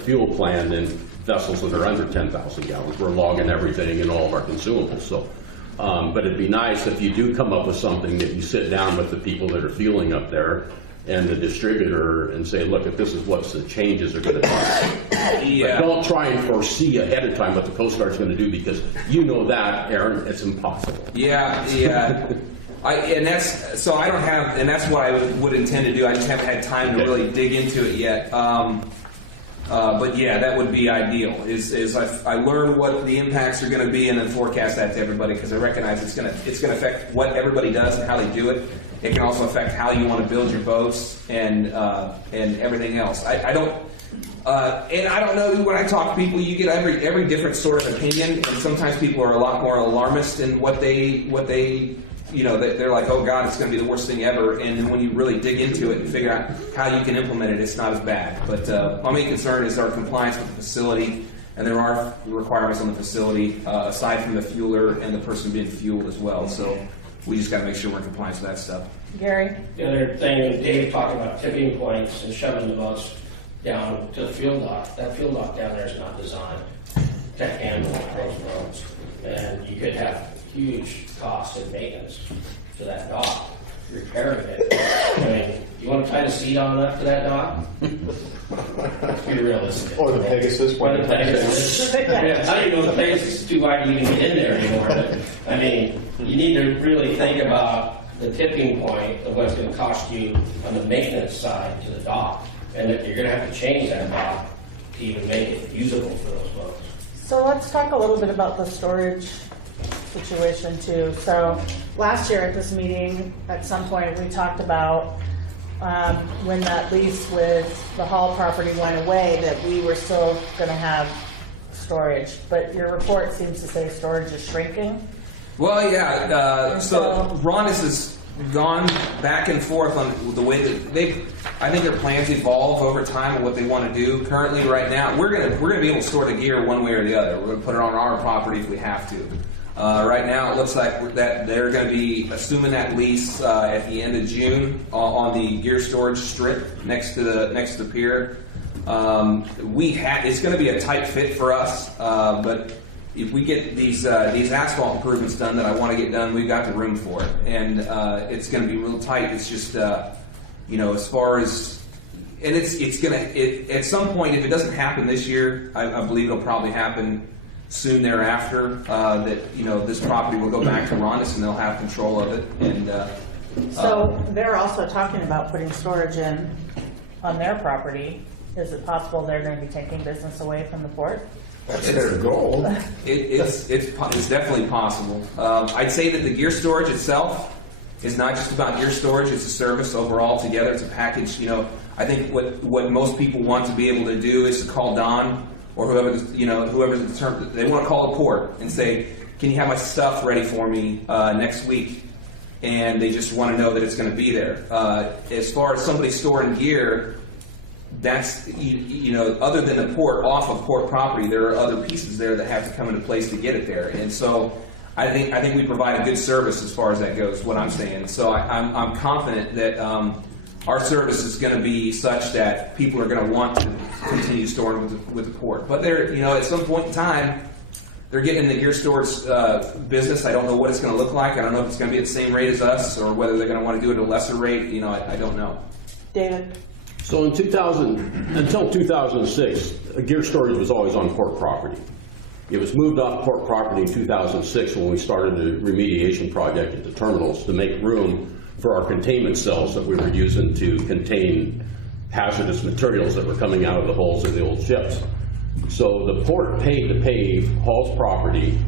fuel plan than vessels that are under 10,000 gallons. We're logging everything and all of our consumables. So But it'd be nice if you do come up with something that you sit down with the people that are fueling up there and the distributor and say, look, if this is what the changes are going to be. But don't try and foresee ahead of time what the Coast Guard's going to do, because you know that, Aaron, it's impossible. Yeah. And that's what I would intend to do. I just haven't had time to really dig into it yet. But yeah, that would be ideal. Is I learn what the impacts are going to be and then forecast that to everybody, because I recognize it's going to affect what everybody does and how they do it. It can also affect how you want to build your boats and everything else. I don't know. When I talk to people, you get every different sort of opinion, and sometimes people are a lot more alarmist in what they they're like, oh God, it's going to be the worst thing ever. And then when you really dig into it and figure out how you can implement it, it's not as bad. But my main concern is our compliance with the facility, and there are requirements on the facility aside from the fueler and the person being fueled as well. So we just got to make sure we're in compliance with that stuff. Gary? The other thing, Dave talked about tipping points and shoving the boats down to the fuel dock. That fuel dock down there is not designed to handle those boats. And you could have huge costs and maintenance to that dock, repairing it. I mean, you want to tie the seat on up to that dock? Let's be realistic. Or the Pegasus. Or the Pegasus. I don't even know if the Pegasus is too wide to even get in there anymore. But, I mean, you need to really think about the tipping point of what it's going to cost you on the maintenance side to the dock. And that you're going to have to change that dock to even make it usable for those boats. So let's talk a little bit about the storage situation too. So last year at this meeting, at some point, we talked about when that lease with the Hall property went away, that we were still going to have storage. But your report seems to say storage is shrinking. Well, yeah. So Ronnis has gone back and forth on the way that I think their plans evolve over time and what they want to do. Currently, right now, we're gonna be able to store the gear one way or the other. We're gonna put it on our property if we have to. Right now, it looks like that they're going to be assuming that lease at the end of June on the gear storage strip next to the pier. It's going to be a tight fit for us, but if we get these asphalt improvements done that I want to get done, we've got the room for it, and it's going to be real tight. It's just as far as, and it's going to at some point, if it doesn't happen this year, I believe it'll probably happen soon thereafter. This property will go back to Ronnis and they'll have control of it. And so they're also talking about putting storage in on their property. Is it possible they're going to be taking business away from the port? That's their goal. It's definitely possible. I'd say that the gear storage itself is not just about gear storage; it's a service overall together. It's a package. I think what most people want to be able to do is to call Don or whoever's the term. They want to call a port and say, "Can you have my stuff ready for me next week?" And they just want to know that it's going to be there. As far as somebody storing gear, that's other than the port, off of port property, there are other pieces there that have to come into place to get it there. And so I think we provide a good service as far as that goes. What I'm saying. So I'm confident that our service is going to be such that people are going to want to continue storing with the port. But they're at some point in time, they're getting in the gear storage business. I don't know what it's going to look like. I don't know if it's going to be at the same rate as us or whether they're going to want to do it at a lesser rate. I don't know. David? So until 2006, gear storage was always on port property. It was moved off port property in 2006 when we started the remediation project at the terminals to make room for our containment cells that we were using to contain hazardous materials that were coming out of the holes in the old ships. So the port paid to pave Hall's property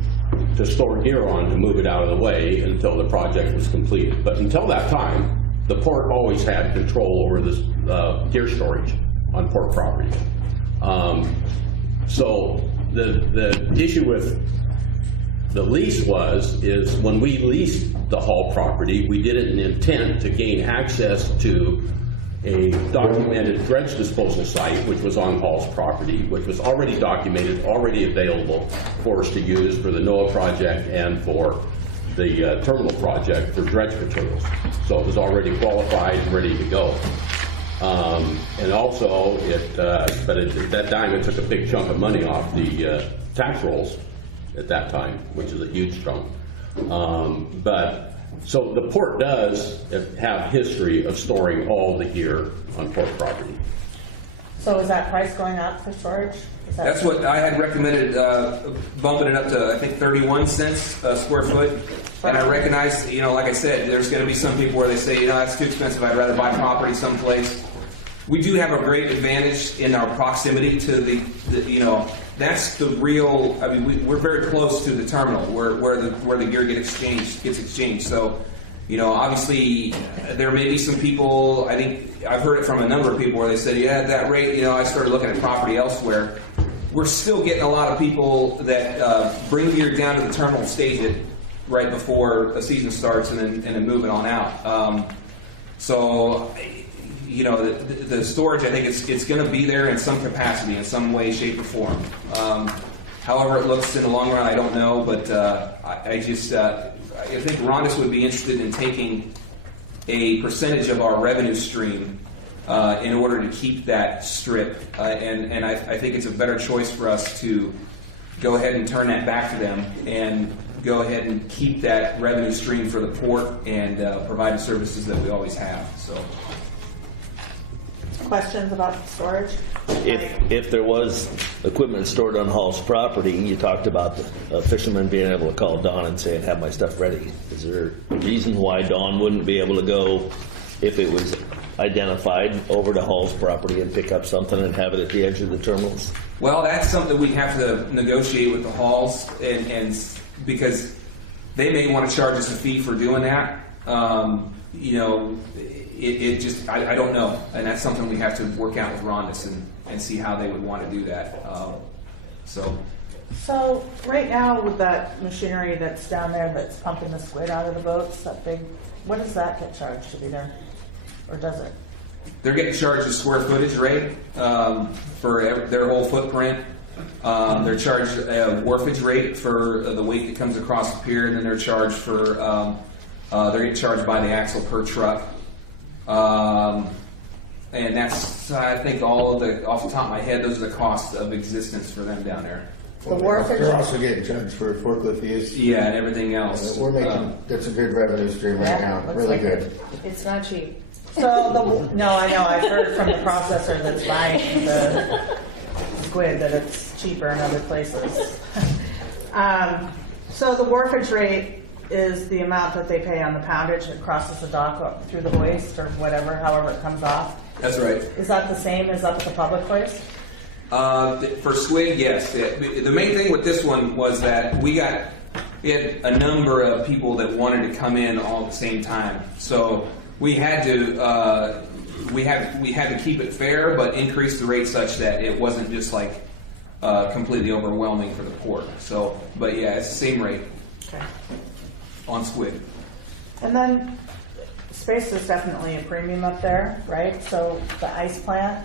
to store gear on to move it out of the way until the project was completed. But until that time, the port always had control over this gear storage on port property. So the issue with the lease is when we leased the Hall property, we did it in intent to gain access to a documented dredge disposal site, which was on Hall's property, which was already documented, already available for us to use for the NOAA project and for the terminal project for dredge materials. So it was already qualified and ready to go. And also, but at that time, it took a big chunk of money off the tax rolls at that time, which is a huge chunk. But, so the port does have history of storing all the gear on port property. So is that price going up for storage? Is that- That's what I had recommended, bumping it up to, I think, 31 cents a square foot. And I recognize, like I said, there's going to be some people where they say, that's too expensive, I'd rather buy property someplace. We do have a great advantage in our proximity to the that's the real, I mean, we're very close to the terminal where the gear gets exchanged. So, obviously there may be some people, I think I've heard it from a number of people where they said, yeah, at that rate, I started looking at property elsewhere. We're still getting a lot of people that bring gear down to the terminal, stage it right before a season starts, and then move it on out. So, the storage, I think it's going to be there in some capacity, in some way, shape, or form. However it looks in the long run, I don't know, but I think Rondis would be interested in taking a percentage of our revenue stream in order to keep that strip, and I think it's a better choice for us to go ahead and turn that back to them and go ahead and keep that revenue stream for the port and provide the services that we always have. So, questions about storage? If there was equipment stored on Hall's property, you talked about the fisherman being able to call Don and say, have my stuff ready. Is there a reason why Don wouldn't be able to go, if it was identified, over to Hall's property and pick up something and have it at the edge of the terminals? Well, that's something we have to negotiate with the Halls, and because they may want to charge us a fee for doing that. It just, I don't know, and that's something we have to work out with Rondis and see how they would want to do that. So right now with that machinery that's down there that's pumping the squid out of the boats, that big, what does that get charged to be there? Or does it? They're getting charged a square footage rate for their whole footprint. They're charged a wharfage rate for the weight that comes across the pier, and then they're charged for, they're getting charged by the axle per truck. And that's, I think, off the top of my head, those are the costs of existence for them down there. The wharfage? They're also getting charged for forklift use. Yeah, and everything else. We're making, that's a good revenue stream right now, looks really like good. It's not cheap. So, no, I know, I've heard from the processor that's buying the squid that it's cheaper in other places. So the wharfage rate is the amount that they pay on the poundage that crosses the dock up through the hoist or whatever, however it comes off. That's right. Is that the same as up at the public hoist? For squid, yes. The main thing with this one was that we had a number of people that wanted to come in all at the same time. So we had to keep it fair, but increase the rate such that it wasn't just like completely overwhelming for the port. So, but yeah, it's the same rate. Okay. On squid. And then space is definitely a premium up there, right? So the ice plant,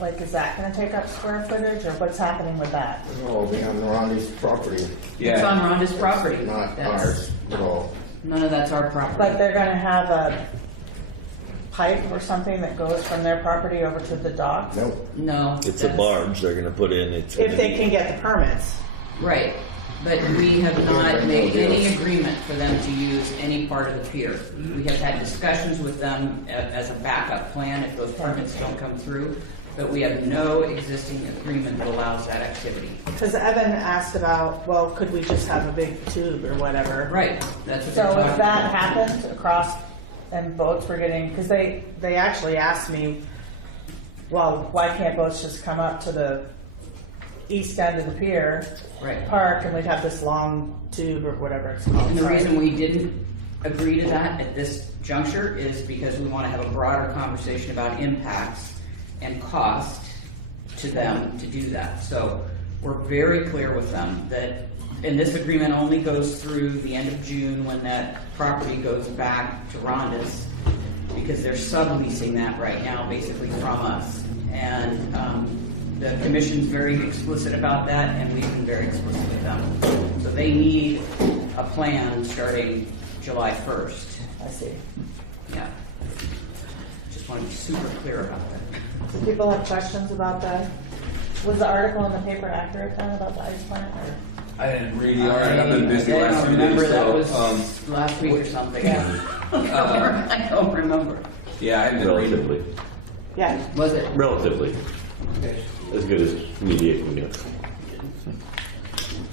like, is that going to take up square footage, or what's happening with that? Oh, it'll be on Rondi's property. Yeah. It's on Rhonda's property. Not That's- ours at all. None of that's our property. But they're going to have a pipe or something that goes from their property over to the docks? Nope. No. It's a barge they're going to put in. It's If they can get the permits. Right, but we have not made any agreement for them to use any part of the pier. We have had discussions with them as a backup plan if those permits don't come through, but we have no existing agreement that allows that activity. Because Evan asked about, well, could we just have a big tube or whatever? Right, that's what they're So talking if that about. happened across, and boats were getting, because they actually asked me, well, why can't boats just come up to the east end of the pier, Right. park, and we'd have this long tube or whatever it's called. And the Sorry. reason we didn't agree to that at this juncture is because we want to have a broader conversation about impacts and cost to them to do that. So we're very clear with them that, and this agreement only goes through the end of June when that property goes back to Rhonda's, because they're subleasing that right now basically from us. And the commission's very explicit about that, and we've been very explicit with them. So they need a plan starting July 1st. I see. Yeah. Just want to be super clear about that. Do people have questions about that? Was the article in the paper accurate then about the ice plant? Or? I didn't read the article. I've been busy I last don't few remember, days, that so, was last week or something. I don't remember. yeah, I haven't been reading. Relatively. Yeah. Was it? Relatively. As good as media can get.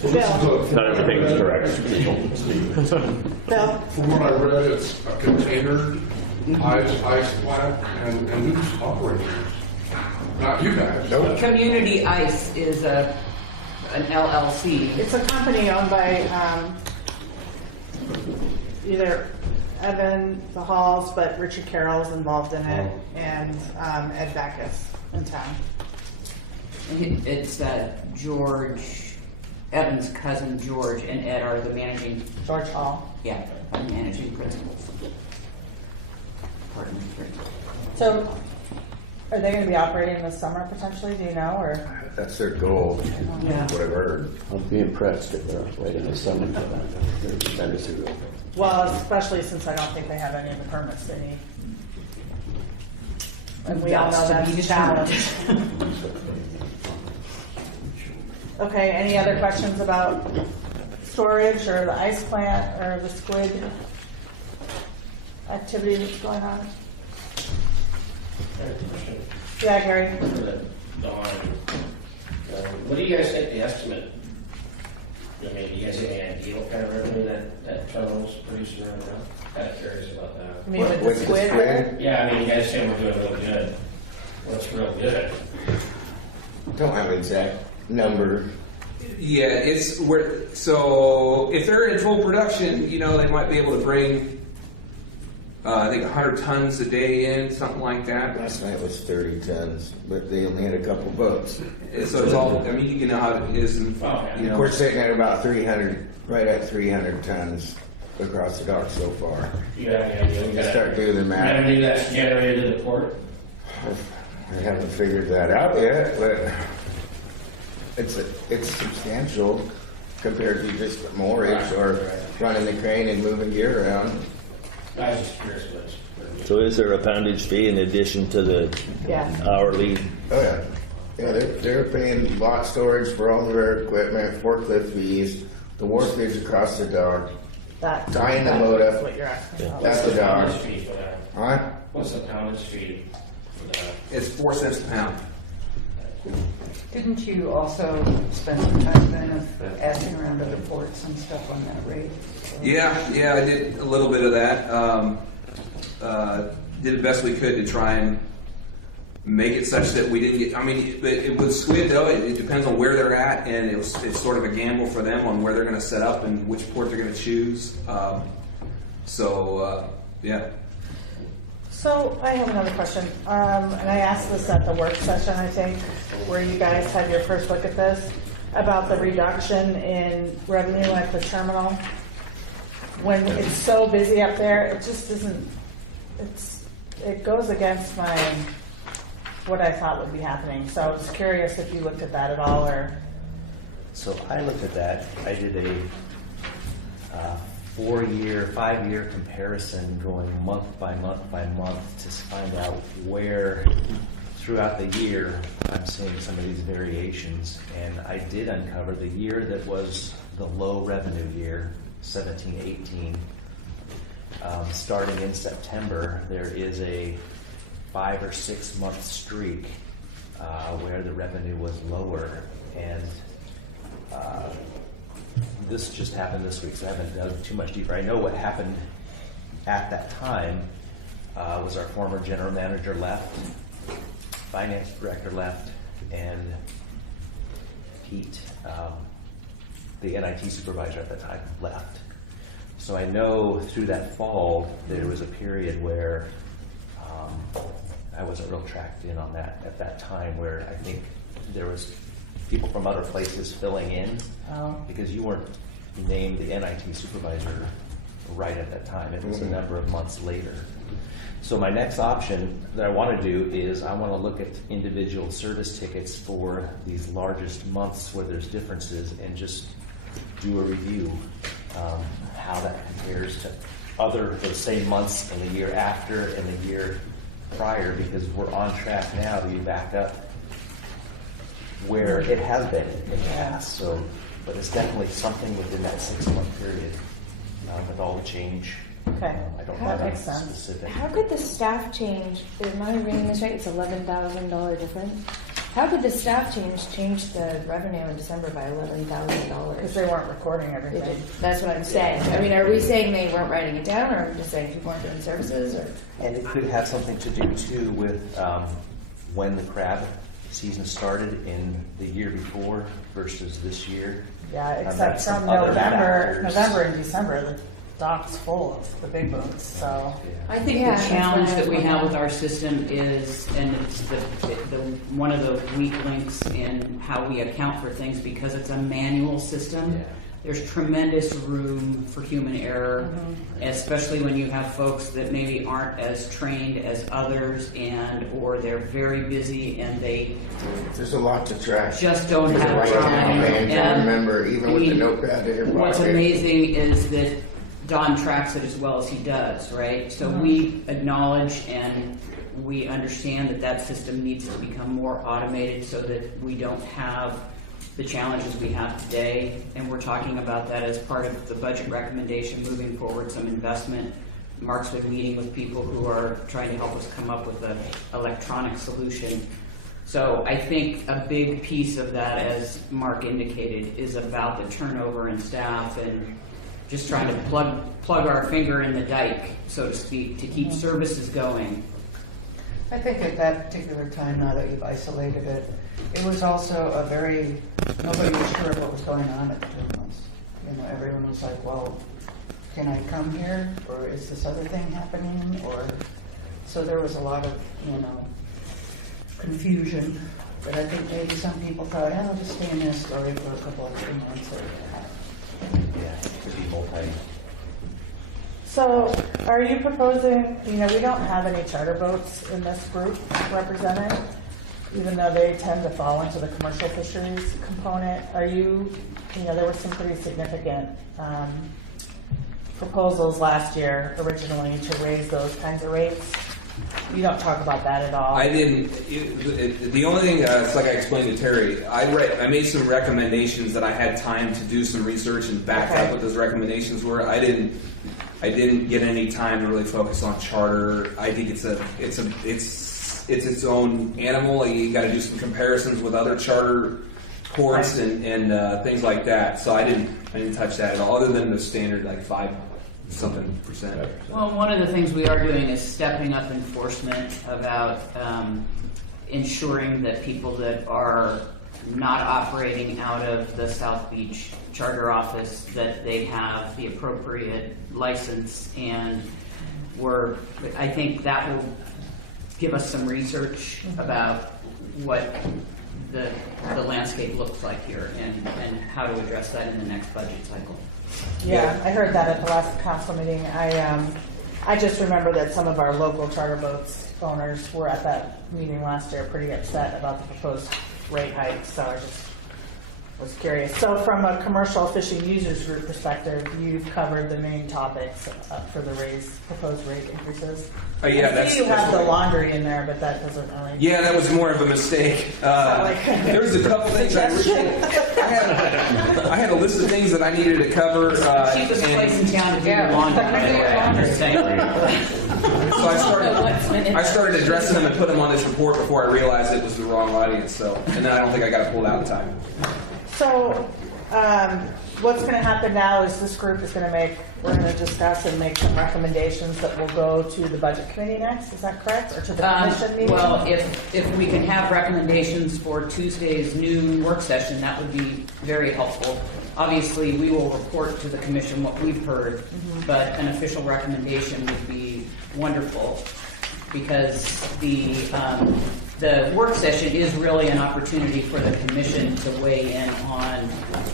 Bill. Not everything is correct. Bill. From what I read, it's a container ice plant, and who's operating it? Not you guys. Community Ice is an LLC. It's a company owned by either Evan, the Halls, but Richard Carroll's involved in it, and Ed Backus in town. It's George, Evan's cousin George, and Ed are the managing. George Hall. Yeah, are the managing principals. Partners. So, are they going to be operating this summer potentially? Do you know, or? That's their goal, Yeah. what I've heard. I'd be impressed if they're waiting in the summer for that. They're tremendous. Well, especially since I don't think they have any of the permits they need. And we all know that's a challenge. Okay, any other questions about storage or the ice plant or the squid activity that's going on? Yeah, Gary. What do you guys think the estimate? I mean, do you guys have any idea what kind of revenue that terminal's producing right now? Kind of curious about that. You mean with the squid? Yeah, I mean, you guys say we're doing real good. What's real good? Don't have an exact number. Yeah, it's where, so if they're in full production, you know, they might be able to bring, I think 100 tons a day in, something like that. Last night was 30 tons, but they only had a couple boats. So it's all, I mean, you know how it is, and, you know. We're sitting at about 300, right at 300 tons across the dock so far. You have any idea? You can start doing the math. Revenue that's generated in the port? I haven't figured that out yet, but it's substantial compared to just moorage or running the crane and moving gear around. I was just curious what So is there a poundage fee in addition to the hourly? Oh yeah. Yeah, they're paying lot storage for all of their equipment, forklift fees, the wharfage across the dock, tying the boat up. That's what you're asking about. That's the dock. poundage fee for that? Huh? What's the poundage fee for that? It's 4 cents a pound. Didn't you also spend some time then of asking around other ports and stuff on that rate? Yeah, I did a little bit of that. Did the best we could to try and make it such that we didn't get, I mean, with squid though, it depends on where they're at, and it's sort of a gamble for them on where they're going to set up and which port they're going to choose. Yeah. So I have another question, and I asked this at the work session, I think, where you guys had your first look at this, about the reduction in revenue at the terminal. When it's so busy up there, it just isn't, it goes against what I thought would be happening. So I was curious if you looked at that at all, or? So I looked at that. I did a 5-year comparison going month by month to find out where throughout the year I'm seeing some of these variations. And I did uncover the year that was the low revenue year, 17-18. Starting in September, there is a 5 or 6 month streak where the revenue was lower, and this just happened this week, so I haven't dug too much deeper. I know what happened at that time was our former general manager left, finance director left, and Pete, the NIT supervisor at the time, left. So I know through that fall there was a period where I wasn't real tracked in on that at that time, where I think there was people from other places filling in because you weren't named the NIT supervisor right at that time. It was a number of months later. So my next option that I want to do is I want to look at individual service tickets for these largest months where there's differences and just do a review how that compares to the same months in the year after and the year prior, because we're on track now to be back up where it has been in the past. So but it's definitely something within that 6-month period with all the change. Okay, I don't That have a makes sense. specific. How could the staff change? Am I reading this right? It's $11,000 difference. How could the staff change the revenue in December by $11,000? because they weren't recording They everything. did. That's what I'm saying. I mean, are we saying they weren't writing it down, or are we just saying people weren't doing services? Or And it could have something to do too with when the crab season started in the year before versus this year. Yeah, except that's from some other November factors. and December, the dock's full of the big boats, so. I think Yeah, the that's challenge what I that we was have wondering. with our system is, and it's the one of the weak links in how we account for things, because it's a manual system. There's tremendous room for human error, especially when you have folks that maybe aren't as trained as others, or they're very busy and they There's a lot to track. just don't There's a have right time. man to And, remember, even with the notepad in your pocket. what's amazing is that Don tracks it as well as he does, right? So we acknowledge and we understand that that system needs to become more automated so that we don't have the challenges we have today. And we're talking about that as part of the budget recommendation moving forward, some investment. Mark's been meeting with people who are trying to help us come up with an electronic solution. So I think a big piece of that, as Mark indicated, is about the turnover in staff and just trying to plug our finger in the dike, so to speak, to keep services going. I think at that particular time, now that you've isolated it, it was also nobody was sure what was going on at the terminals. You know, everyone was like, well, can I come here? Or is this other thing happening? So there was a lot of, confusion. But I think maybe some people thought, I'll just stay in this story for a couple of 3 months. Yeah, it could be multi. So are you proposing, we don't have any charter boats in this group represented, even though they tend to fall into the commercial fisheries component. Are you, there were some pretty significant proposals last year originally to raise those kinds of rates. You don't talk about that at all. I didn't. The only thing, it's like I explained to Terry. I made some recommendations that I had time to do some research and back up what those recommendations were. I didn't get any time to really focus on charter. I think it's its own animal. You got to do some comparisons with other charter ports and things like that. So I didn't touch that at all, other than the standard like 5-something%. Well, one of the things we are doing is stepping up enforcement about ensuring that people that are not operating out of the South Beach charter office, that they have the appropriate license, and I think that will give us some research about what the landscape looks like here and how to address that in the next budget cycle. Yeah, I heard that at the last council meeting. I just remember that some of our local charter boats owners were at that meeting last year pretty upset about the proposed rate hikes, so I just was curious. So from a commercial fishing users group perspective, you've covered the main topics for the proposed rate increases. Yeah, I see you have the laundry in there, but that doesn't really. Yeah, that was more of a mistake. There was a couple things I had a list of things that I needed to cover. Cheapest place in town to do your laundry, by the way, I'm just saying. So I started addressing them and put them on this report before I realized it was the wrong audience. And then I don't think I got it pulled out in time. So, what's going to happen now is this group is going to we're going to discuss and make some recommendations that will go to the budget committee next. Is that correct? Or to the commission meeting? Well, if we can have recommendations for Tuesday's noon work session, that would be very helpful. Obviously, we will report to the commission what we've heard, but an official recommendation would be wonderful, because the work session is really an opportunity for the commission to weigh in on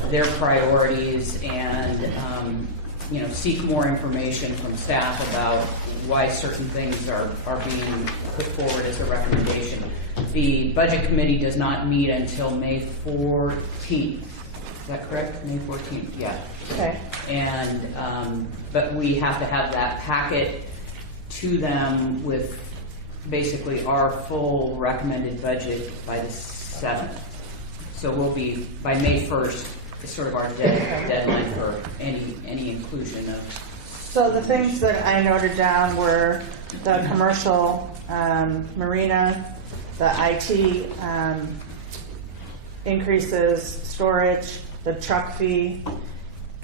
their priorities and seek more information from staff about why certain things are being put forward as a recommendation. The budget committee does not meet until May 14th. Is that correct? May 14th, yeah. Okay. And but we have to have that packet to them with basically our full recommended budget by the 7th. So we'll be, by May 1st, sort of our deadline for any inclusion of. So the things that I noted down were the commercial marina, the IT increases, storage, the truck fee,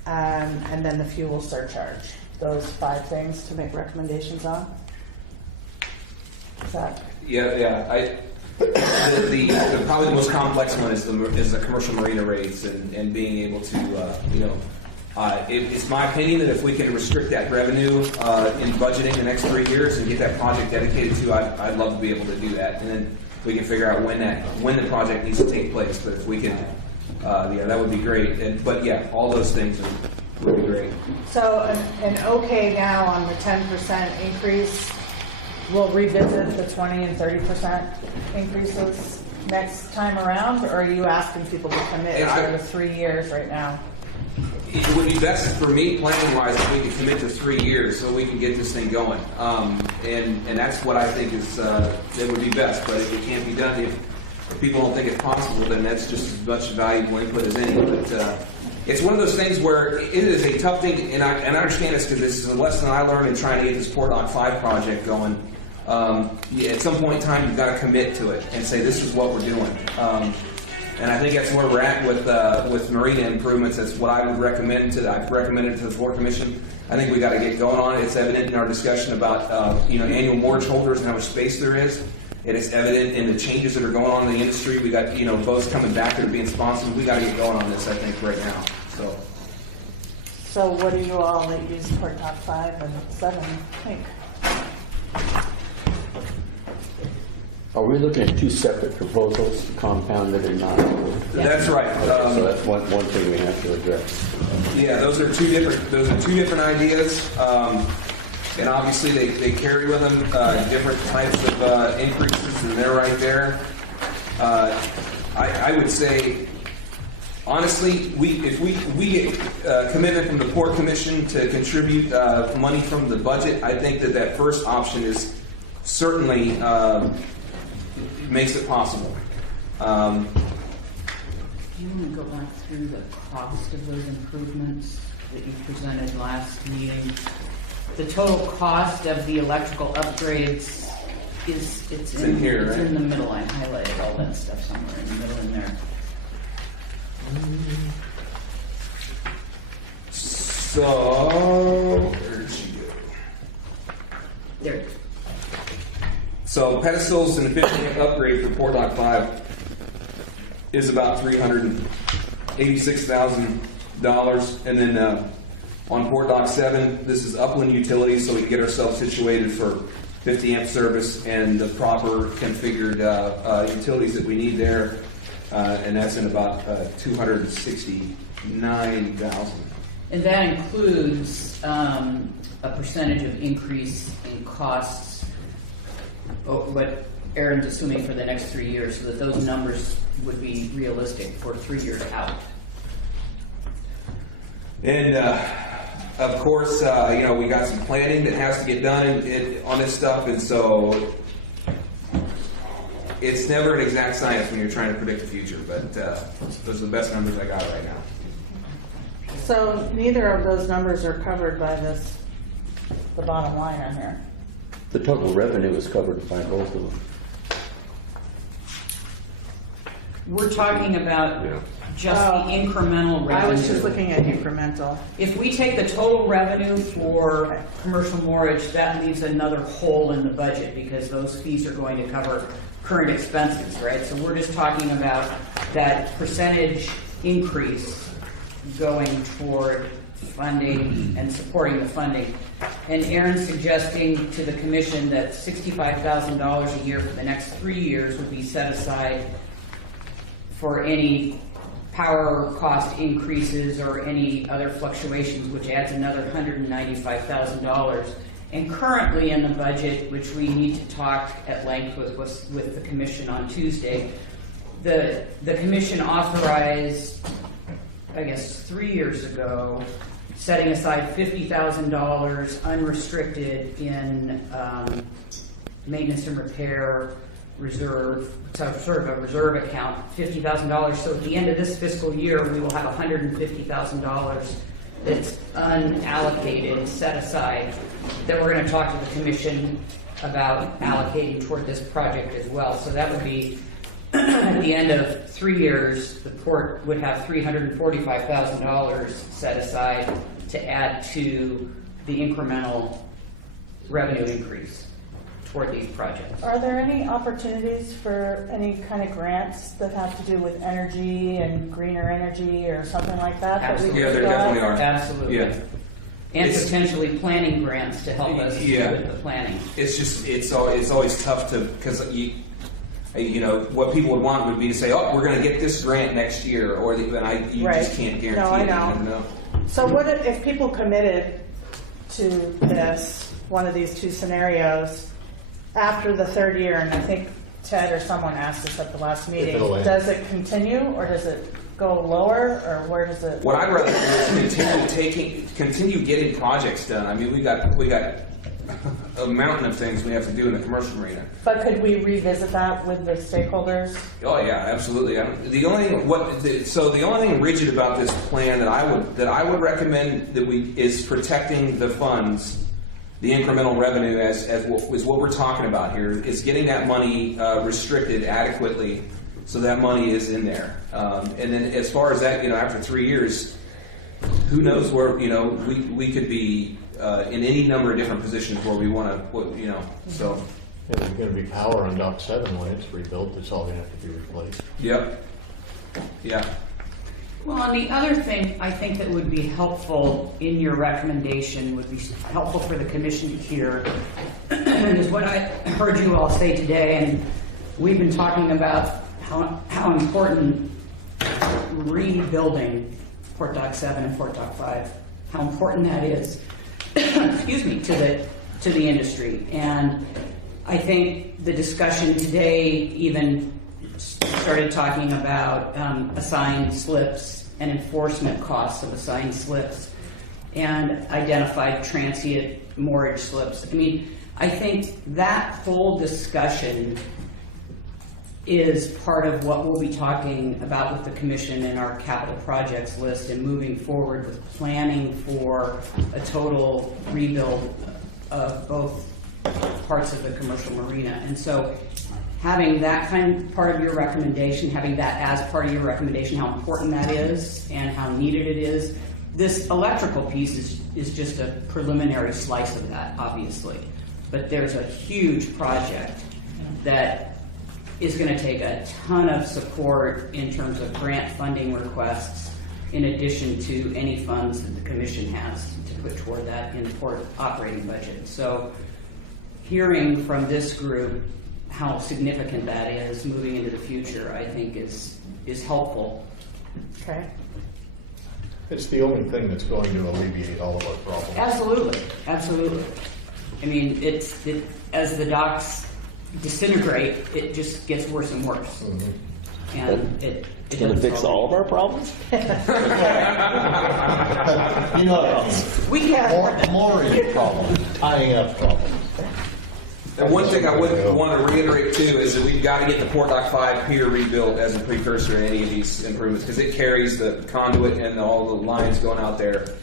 and then the fuel surcharge. Those 5 things to make recommendations on. Is that? Yeah. The probably the most complex one is the commercial marina rates and being able to, it's my opinion that if we can restrict that revenue in budgeting the next 3 years and get that project dedicated to, I'd love to be able to do that. And then we can figure out when the project needs to take place. But if we can, that would be great. But yeah, all those things would be great. So an okay now on the 10% increase. We'll revisit the 20 and 30% increases next time around, or are you asking people to commit to the 3 years right now? It would be best for me, planning-wise, if we could commit to 3 years so we can get this thing going. And that's what I think is that would be best. But if it can't be done, if people don't think it's possible, then that's just as much valuable input as any. But it's one of those things where it is a tough thing, and I understand this because this is a lesson I learned in trying to get this Port Dock 5 project going. At some point in time, you've got to commit to it and say, this is what we're doing. And I think that's where we're at with marina improvements. That's what I would recommend I've recommended to the Port Commission. I think we got to get going on it. It's evident in our discussion about annual mortgage holders and how much space there is. It is evident in the changes that are going on in the industry. We got boats coming back that are being sponsored. We got to get going on this, I think, right now. So what do you all that use Port Dock 5 and 7 think? Are we looking at 2 separate proposals, compounded and not? That's right. Okay, so that's one thing we have to address. Yeah, those are two different ideas, and obviously they carry with them different types of increases, and they're right there. I would say, honestly, if we get commitment from the Port Commission to contribute money from the budget, I think that first option is certainly makes it possible. Do you want to go back through the cost of those improvements that you presented last meeting? The total cost of the electrical upgrades it's in here, right? It's in the middle. I highlighted all that stuff somewhere in the middle in there. So, where'd she go? There. So pedestals and the 50-amp upgrade for Port Dock 5 is about $386,000. And then on Port Dock 7, this is upland utilities, so we can get ourselves situated for 50-amp service and the proper configured utilities that we need there. And that's in about $269,000. And that includes a percentage of increase in costs. What Aaron's assuming for the next 3 years, so that those numbers would be realistic for 3 years out. And of course, we got some planning that has to get done on this stuff, and so it's never an exact science when you're trying to predict the future. But those are the best numbers I got right now. So neither of those numbers are covered by the bottom line on here. The total revenue is covered by both of them. We're talking about just the incremental revenue. I was just looking at incremental. If we take the total revenue for commercial mortgage, that leaves another hole in the budget because those fees are going to cover current expenses, right? So we're just talking about that percentage increase going toward funding and supporting the funding. And Aaron's suggesting to the commission that $65,000 a year for the next 3 years would be set aside for any power cost increases or any other fluctuations, which adds another $195,000. And currently in the budget, which we need to talk at length with the commission on Tuesday, the commission authorized, I guess 3 years ago, setting aside $50,000 unrestricted in maintenance and repair reserve, sort of a reserve account, $50,000. So at the end of this fiscal year, we will have $150,000 that's unallocated, set aside, that we're going to talk to the commission about allocating toward this project as well. So that would be, at the end of 3 years, the port would have $345,000 set aside to add to the incremental revenue increase toward these projects. Are there any opportunities for any kind of grants that have to do with energy and greener energy or something like that? Absolutely. Yeah, there definitely are. Absolutely. Yeah. And potentially planning grants to help us with the planning. It's just, it's always tough to, because you know, what people would want would be to say, oh, we're going to get this grant next year, or you just can't guarantee No, I it. know. You never know. So what if people committed to this, one of these two scenarios, after the third year, and I think Ted or someone asked us at the last meeting, does it continue or does it go lower, or where does it? What I'd rather do is continue getting projects done. I mean, we got a mountain of things we have to do in the commercial marina. But could we revisit that with the stakeholders? Oh yeah, absolutely. The only thing rigid about this plan that I would recommend is protecting the funds, the incremental revenue is what we're talking about here. Is getting that money restricted adequately so that money is in there. And then as far as that, after 3 years, who knows where we could be in any number of different positions where we want to so. Yeah, there's going to be power on Dock 7 when it's rebuilt. It's all going to have to be replaced. Yep. Yeah. Well, and the other thing I think that would be helpful in your recommendation, would be helpful for the commission to hear, is what I heard you all say today, and we've been talking about how important rebuilding Port Dock 7 and Port Dock 5, how important that is, excuse me, to the industry. And I think the discussion today even started talking about assigned slips and enforcement costs of assigned slips and identified transient mortgage slips. I mean, I think that whole discussion is part of what we'll be talking about with the commission in our capital projects list and moving forward with planning for a total rebuild of both parts of the commercial marina. And so having that part of your recommendation, having that as part of your recommendation, how important that is and how needed it is. This electrical piece is just a preliminary slice of that, obviously. But there's a huge project that is going to take a ton of support in terms of grant funding requests, in addition to any funds that the commission has to put toward that in the port operating budget. So hearing from this group how significant that is moving into the future, I think is helpful. Okay. It's the only thing that's going to alleviate all of our problems. Absolutely, absolutely. I mean, as the docks disintegrate, it just gets worse and worse. Mm-hmm. And it's going to fix all of our problems? We have more problems, tying up problems. And one thing I would want to reiterate too is that we've got to get the Port Dock 5 pier rebuilt as a precursor to any of these improvements, because it carries the conduit and all the lines going out there.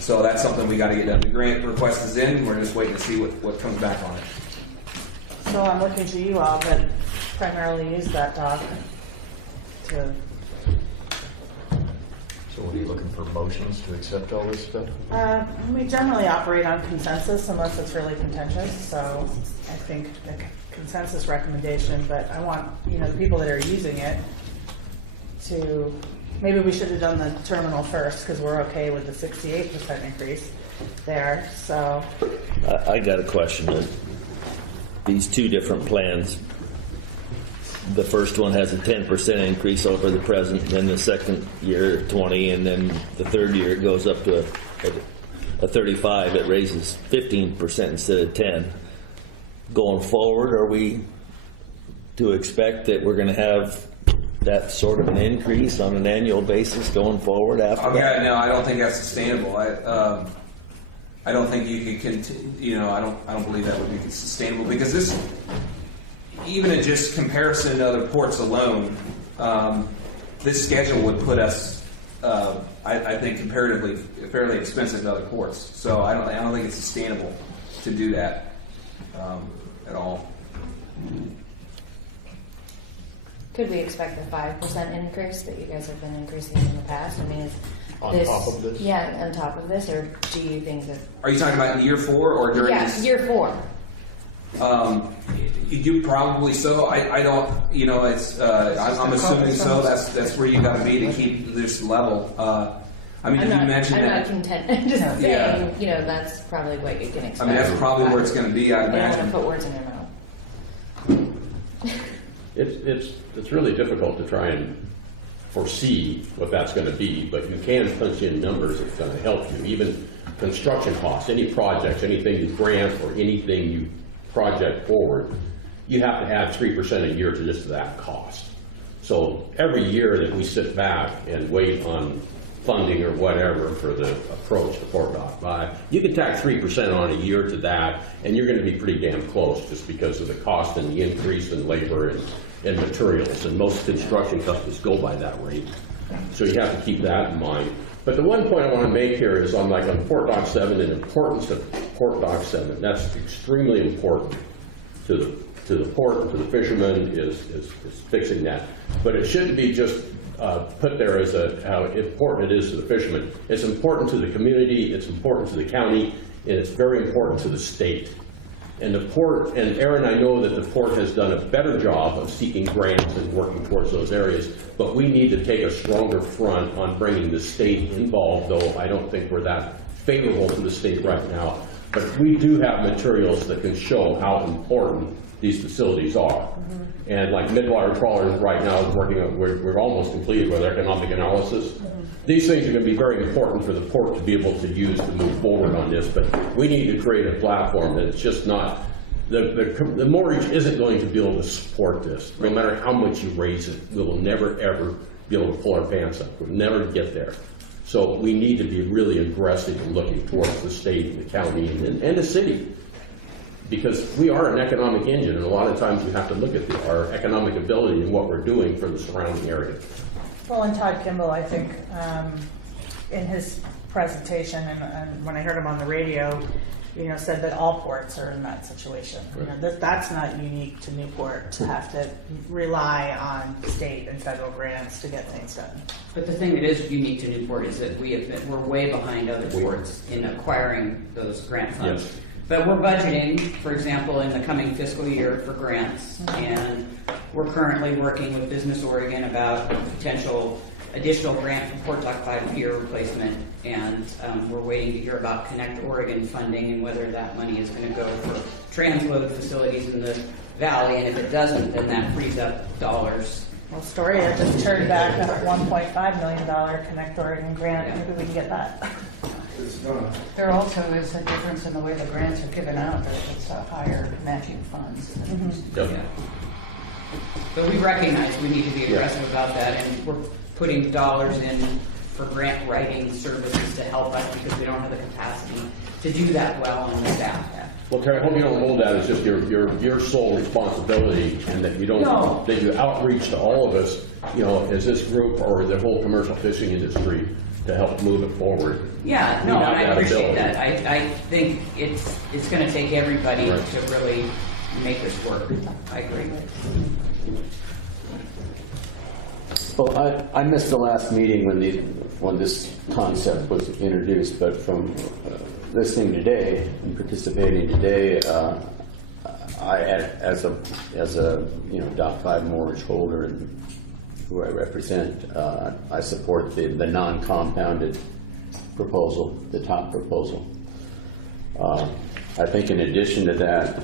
So that's something we got to get done. The grant request is in. We're just waiting to see what comes back on it. So I'm looking to you all that primarily use that dock to. So what are you looking for, motions to accept all this stuff? We generally operate on consensus unless it's really contentious, so I think the consensus recommendation, but I want, the people that are using it to, maybe we should have done the terminal first because we're okay with the 68% increase there, so. I got a question. These two different plans, the first one has a 10% increase over the present, then the second year 20, and then the third year it goes up to a 35. It raises 15% instead of 10. Going forward, are we to expect that we're going to have that sort of an increase on an annual basis going forward after that? No, I don't think that's sustainable. I don't think you could continue. I don't believe that would be sustainable, because even in just comparison to other ports alone, this schedule would put us, I think, comparatively fairly expensive to other ports. So I don't think it's sustainable to do that at all. Could we expect the 5% increase that you guys have been increasing in the past? I mean, is On top of this? Yeah, on top of this, or do you think that? Are you talking about in year 4 or during Yeah, this? year 4. You probably so. I don't. You know, it's. I'm assuming so. That's where you got to be to keep this level. I mean, I'm did not, you mention I'm that? not content. I'm just saying, Yeah. you know, that's probably what you can expect. I mean, that's probably where it's going to be. I I don't want imagine. to put words in your mouth. It's really difficult to try and foresee what that's going to be, but you can punch in numbers that's going to help you. Even construction costs, any projects, anything you grant or anything you project forward, you have to add 3% a year to just that cost. So every year that we sit back and wait on funding or whatever for the approach to Port Dock 5, you can tack 3% on a year to that, and you're going to be pretty damn close just because of the cost and the increase in labor and materials. And most construction companies go by that rate. So you have to keep that in mind. But the one point I want to make here is on Port Dock 7 and the importance of Port Dock 7. That's extremely important to the port and to the fishermen is fixing that. But it shouldn't be just put there as how important it is to the fishermen. It's important to the community, it's important to the county, and it's very important to the state. And the port, and Aaron, I know that the port has done a better job of seeking grants and working towards those areas, but we need to take a stronger front on bringing the state involved, though I don't think we're that favorable to the state right now. But we do have materials that can show how important these facilities are. And like midwater trawlers right now is working on, we're almost completed with economic analysis. These things are going to be very important for the port to be able to use to move forward on this, but we need to create a platform that's just not, the mortgage isn't going to be able to support this. No matter how much you raise it, we will never ever be able to pull our pants up. We'll never get there. So we need to be really aggressive in looking towards the state and the county and the city. Because we are an economic engine, and a lot of times we have to look at our economic ability and what we're doing for the surrounding area. Well, and Todd Kimball, I think, in his presentation, and when I heard him on the radio, you know, said that all ports are in that situation. You know, that's not unique to Newport to have to rely on state and federal grants to get things done. But the thing that is unique to Newport is that we're way behind other ports in acquiring those grant funds. Yes. But we're budgeting, for example, in the coming fiscal year for grants, and we're currently working with Business Oregon about a potential additional grant for Port Dock 5 pier replacement, and we're waiting to hear about Connect Oregon funding and whether that money is going to go for transload facilities in the valley, and if it doesn't, then that frees up dollars. Well, Storia just turned back a $1.5 million Connect Oregon grant. Maybe we can get that. There also is a difference in the way the grants are given out. It's a higher matching funds. Yeah. But we recognize we need to be aggressive about that, and we're putting dollars in for grant writing services to help us because we don't have the capacity to do that well on the staff. Well, Terry, I hope you don't hold that as just your sole responsibility, and that you don't that you outreach to all of us, you know, as this group or the whole commercial fishing industry to help move it forward. Yeah, no, and I appreciate that. I think it's going to take everybody to really make this work. I agree. Well, I missed the last meeting when this concept was introduced, but from listening today and participating today, I, as a Dock 5 mortgage holder and who I represent, I support the non-compounded proposal, the top proposal. I think in addition to that,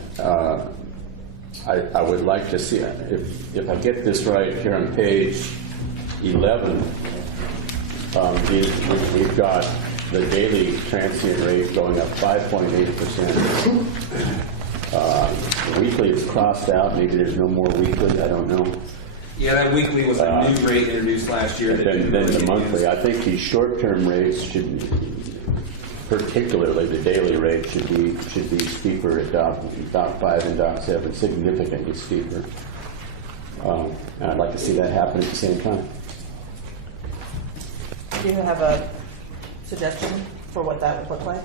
I would like to see, if I get this right here on page 11, we've got the daily transient rate going up 5.8%. Weekly is crossed out. Maybe there's no more weekly. I don't know. Yeah, that weekly was a new rate introduced last year. Then the monthly. I think these short-term rates should particularly the daily rate should be steeper at Dock 5 and Dock 7, significantly steeper. And I'd like to see that happen at the same time. Do you have a suggestion for what that would look like?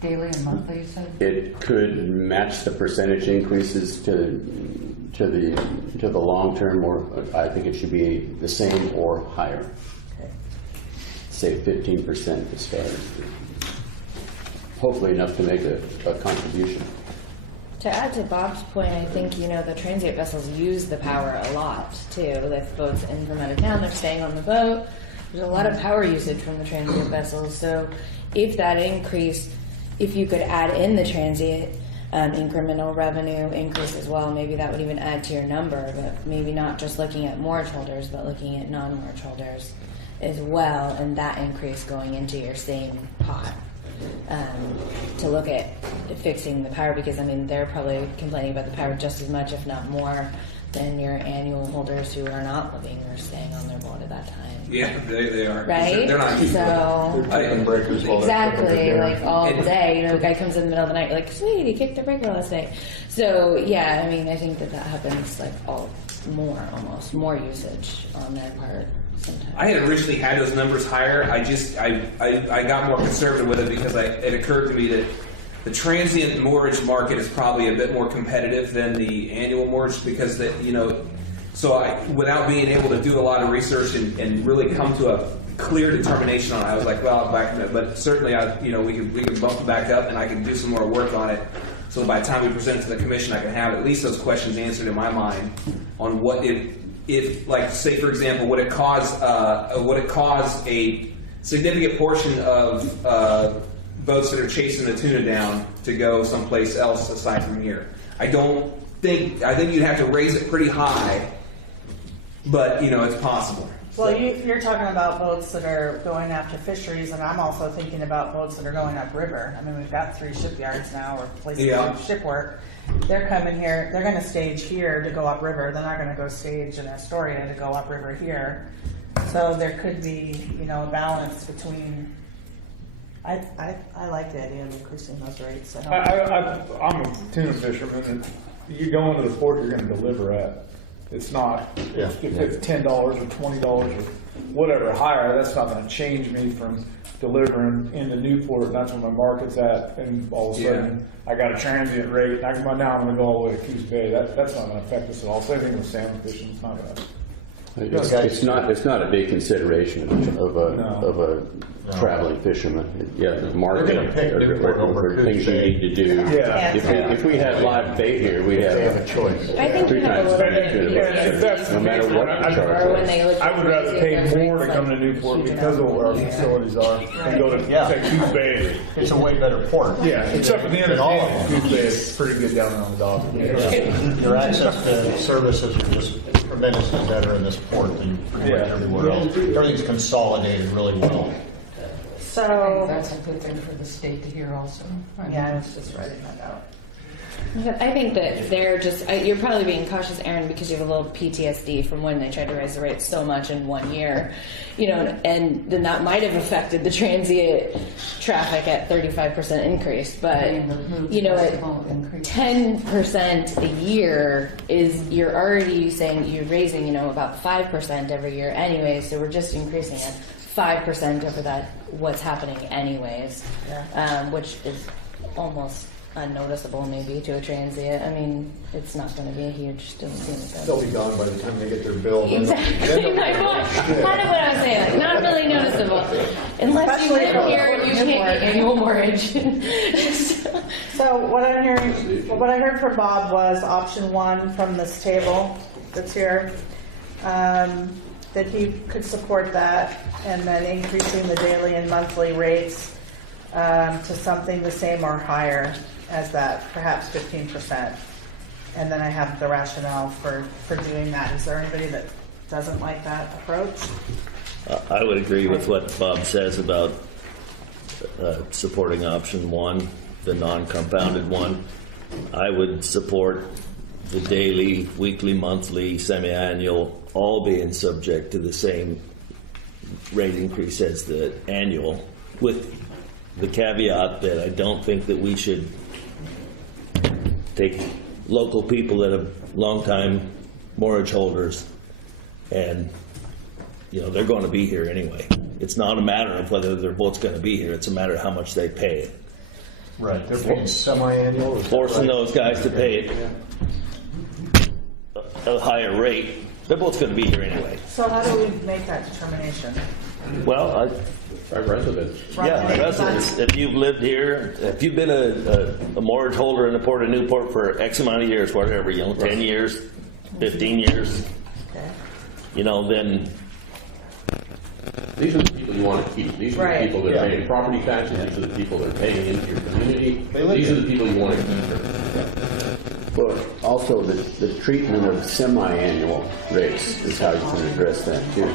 Daily and monthly, you said? It could match the percentage increases to the long term, or I think it should be the same or higher. Okay. Say 15% to start. Hopefully enough to make a contribution. To add to Bob's point, I think, the transient vessels use the power a lot, too. If boats in from out of town, they're staying on the boat. There's a lot of power usage from the transient vessels. So if that increase, if you could add in the transient incremental revenue increase as well, maybe that would even add to your number, but maybe not just looking at moorage holders, but looking at non-moorage holders as well, and that increase going into your same pot. To look at fixing the power, because they're probably complaining about the power just as much, if not more, than your annual holders who are not living or staying on their boat at that time. Yeah, they are. Right? They're not. So They're taking breakers while exactly, like all And- day. The guy comes in the middle of the night, like, sweet, he kicked the breaker last night. So yeah, I think that happens like almost more usage on their part sometimes. I had originally had those numbers higher. I got more conservative with it because it occurred to me that the transient moorage market is probably a bit more competitive than the annual moorage because so without being able to do a lot of research and really come to a clear determination on it, I was like, well, but certainly we can bump it back up and I can do some more work on it. So by the time we present it to the commission, I can have at least those questions answered in my mind on what if like, say for example, would it cause a significant portion of boats that are chasing the tuna down to go someplace else aside from here? I think you'd have to raise it pretty high, but it's possible. Well, you're talking about boats that are going after fisheries, and I'm also thinking about boats that are going upriver. We've got 3 shipyards now, or places to do ship work. They're coming here, they're going to stage here to go upriver. They're not going to go stage in Astoria to go upriver here. So there could be, a balance between. I like the idea of increasing those rates. I'm a tuna fisherman, and you go into the port you're going to deliver at. It's not, if it's $10 or $20 or whatever higher, that's not going to change me from delivering into Newport, and that's where my market's at, and all of a sudden I got a transient rate, and I come now I'm going to go all the way to Coos Bay. That's not going to affect us at all. Same thing with salmon fishing. It's not going to. It's not a big consideration of a traveling fisherman. The market or things you need to do. Yeah. If we had live bait here, we'd have a choice. I think 3 you have a times little bit better. No matter what you charge. I would rather pay more to come to Newport because of where our facilities are and go to say Coos Bay. It's a way better port. Yeah, except for the end of Coos Bay is pretty good down there on the dock. Your access to services are just tremendously better in this port than pretty much everywhere else. Everything's consolidated really well. So That's a good thing for the state to hear also. yeah, I was just writing that out. I think that they're just, you're probably being cautious, Aaron, because you have a little PTSD from when they tried to raise the rates so much in 1 year, and then that might have affected the transient traffic at 35% increase, but, at 10% a year you're already saying you're raising, about 5% every year anyway, so we're just increasing it 5% over that, what's happening anyways, which is almost unnoticeable maybe to a transient. It's not going to be a huge, doesn't seem like that. They'll be gone by the time they get their bill. Exactly. Kind of what I was saying. Not really noticeable. Unless you live here and you can't get annual mortgage. So what I heard from Bob was option 1 from this table that's here, that he could support that, and then increasing the daily and monthly rates to something the same or higher as that, perhaps 15%. And then I have the rationale for doing that. Is there anybody that doesn't like that approach? I would agree with what Bob says about supporting option 1, the non-compounded one. I would support the daily, weekly, monthly, semi-annual, all being subject to the same rate increase as the annual, with the caveat that I don't think that we should take local people that have long-time mortgage holders and, you know, they're going to be here anyway. It's not a matter of whether their boat's going to be here, it's a matter of how much they pay. Right, they're paying semi-annual. Forcing those guys to pay a higher rate, they're both going to be here anyway. So how do we make that determination? Well, Our residents. yeah, residents, if you've lived here, if you've been a mortgage holder in the Port of Newport for X amount of years, whatever, you know, 10 years, 15 years, you know, then These are the people you want to keep. These are Right. the people that are Yeah. paying property taxes. These are the people that are paying into your community. They live These here. are the people you want to keep here. But also the treatment of semi-annual rates is how you can address that too.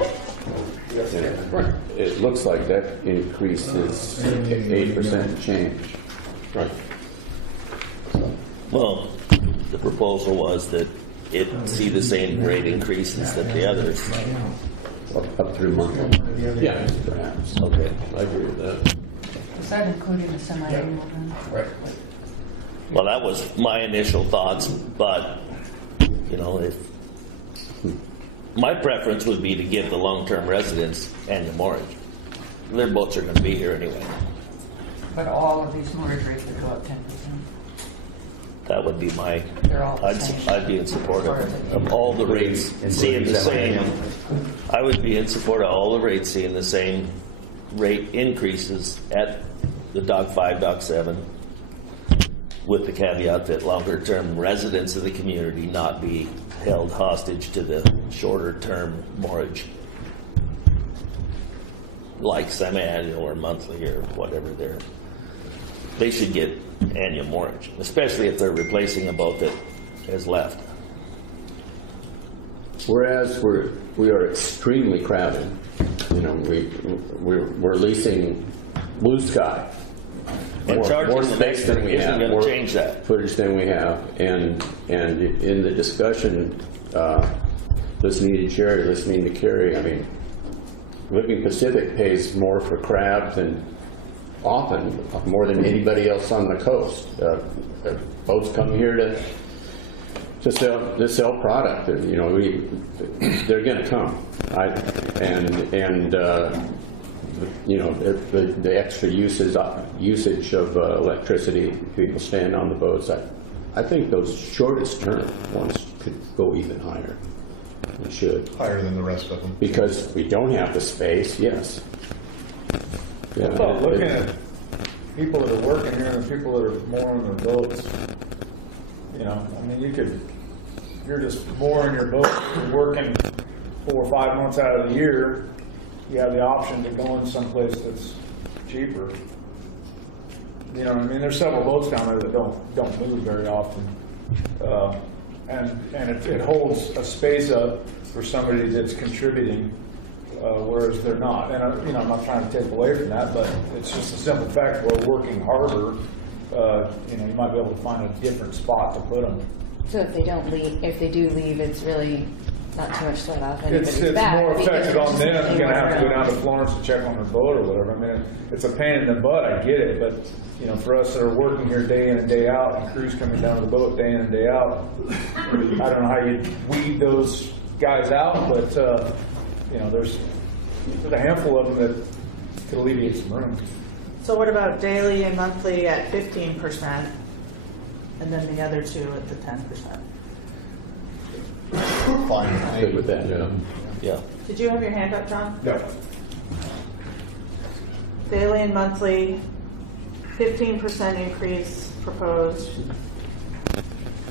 And it looks like that increase is 8% change. Right. well, the proposal was that it see the same rate increases that the others. Up through monthly. Yeah, Perhaps. Okay. I agree with that. Is that including the semi-annual then? Right. Well, that was my initial thoughts, but, you know, if my preference would be to give the long-term residents annual mortgage. Their boats are going to be here anyway. But all of these mortgage rates would go up 10%. That would be my, They're all the same. I'd be in support of all the rates seeing the same. I would be in support of all the rates seeing the same rate increases at the Dock 5, Dock 7, with the caveat that longer-term residents of the community not be held hostage to the shorter-term mortgage, like semi-annual or monthly or whatever they should get annual mortgage, especially if they're replacing a boat that has left. Whereas we are extremely crowded. You know, we're leasing blue sky. And charging more the space next than thing we isn't have, gonna more change that. footage than we have, and in the discussion, listening to Jerry, listening to Carrie, I mean, Living Pacific pays more for crab than often, more than anybody else on the coast. Boats come here to sell product. You know, they're going to come. You know, the extra usage of electricity, people staying on the boats. I think those shortest term ones could go even higher. We should. Higher than the rest of them. Because we don't have the space, yes. I thought looking at people that are working here and people that are mooring their boats, you know, I mean, you're just mooring your boat, you're working 4 or 5 months out of the year, you have the option to go in someplace that's cheaper. You know what I mean? There's several boats down there that don't move very often. And it holds a space up for somebody that's contributing, whereas they're not. And you know, I'm not trying to take away from that, but it's just a simple fact. We're working harder. You know, you might be able to find a different spot to put them. So if they don't leave, if they do leave, it's really not too much sweat off anybody's It's back. more because effective they're on just them if you're going to have to go around. down to Florence to check on their boat or whatever. I mean, it's a pain in the butt. I get it, but you know, for us that are working here day in and day out, and crews coming down to the boat day in and day out, I don't know how you weed those guys out, but you know, there's a handful of them that could alleviate some room. So what about daily and monthly at 15%, and then the other two at the 10%? Fine. Good with that. Yeah. Did you have your hand up, John? No. Daily and monthly, 15% increase proposed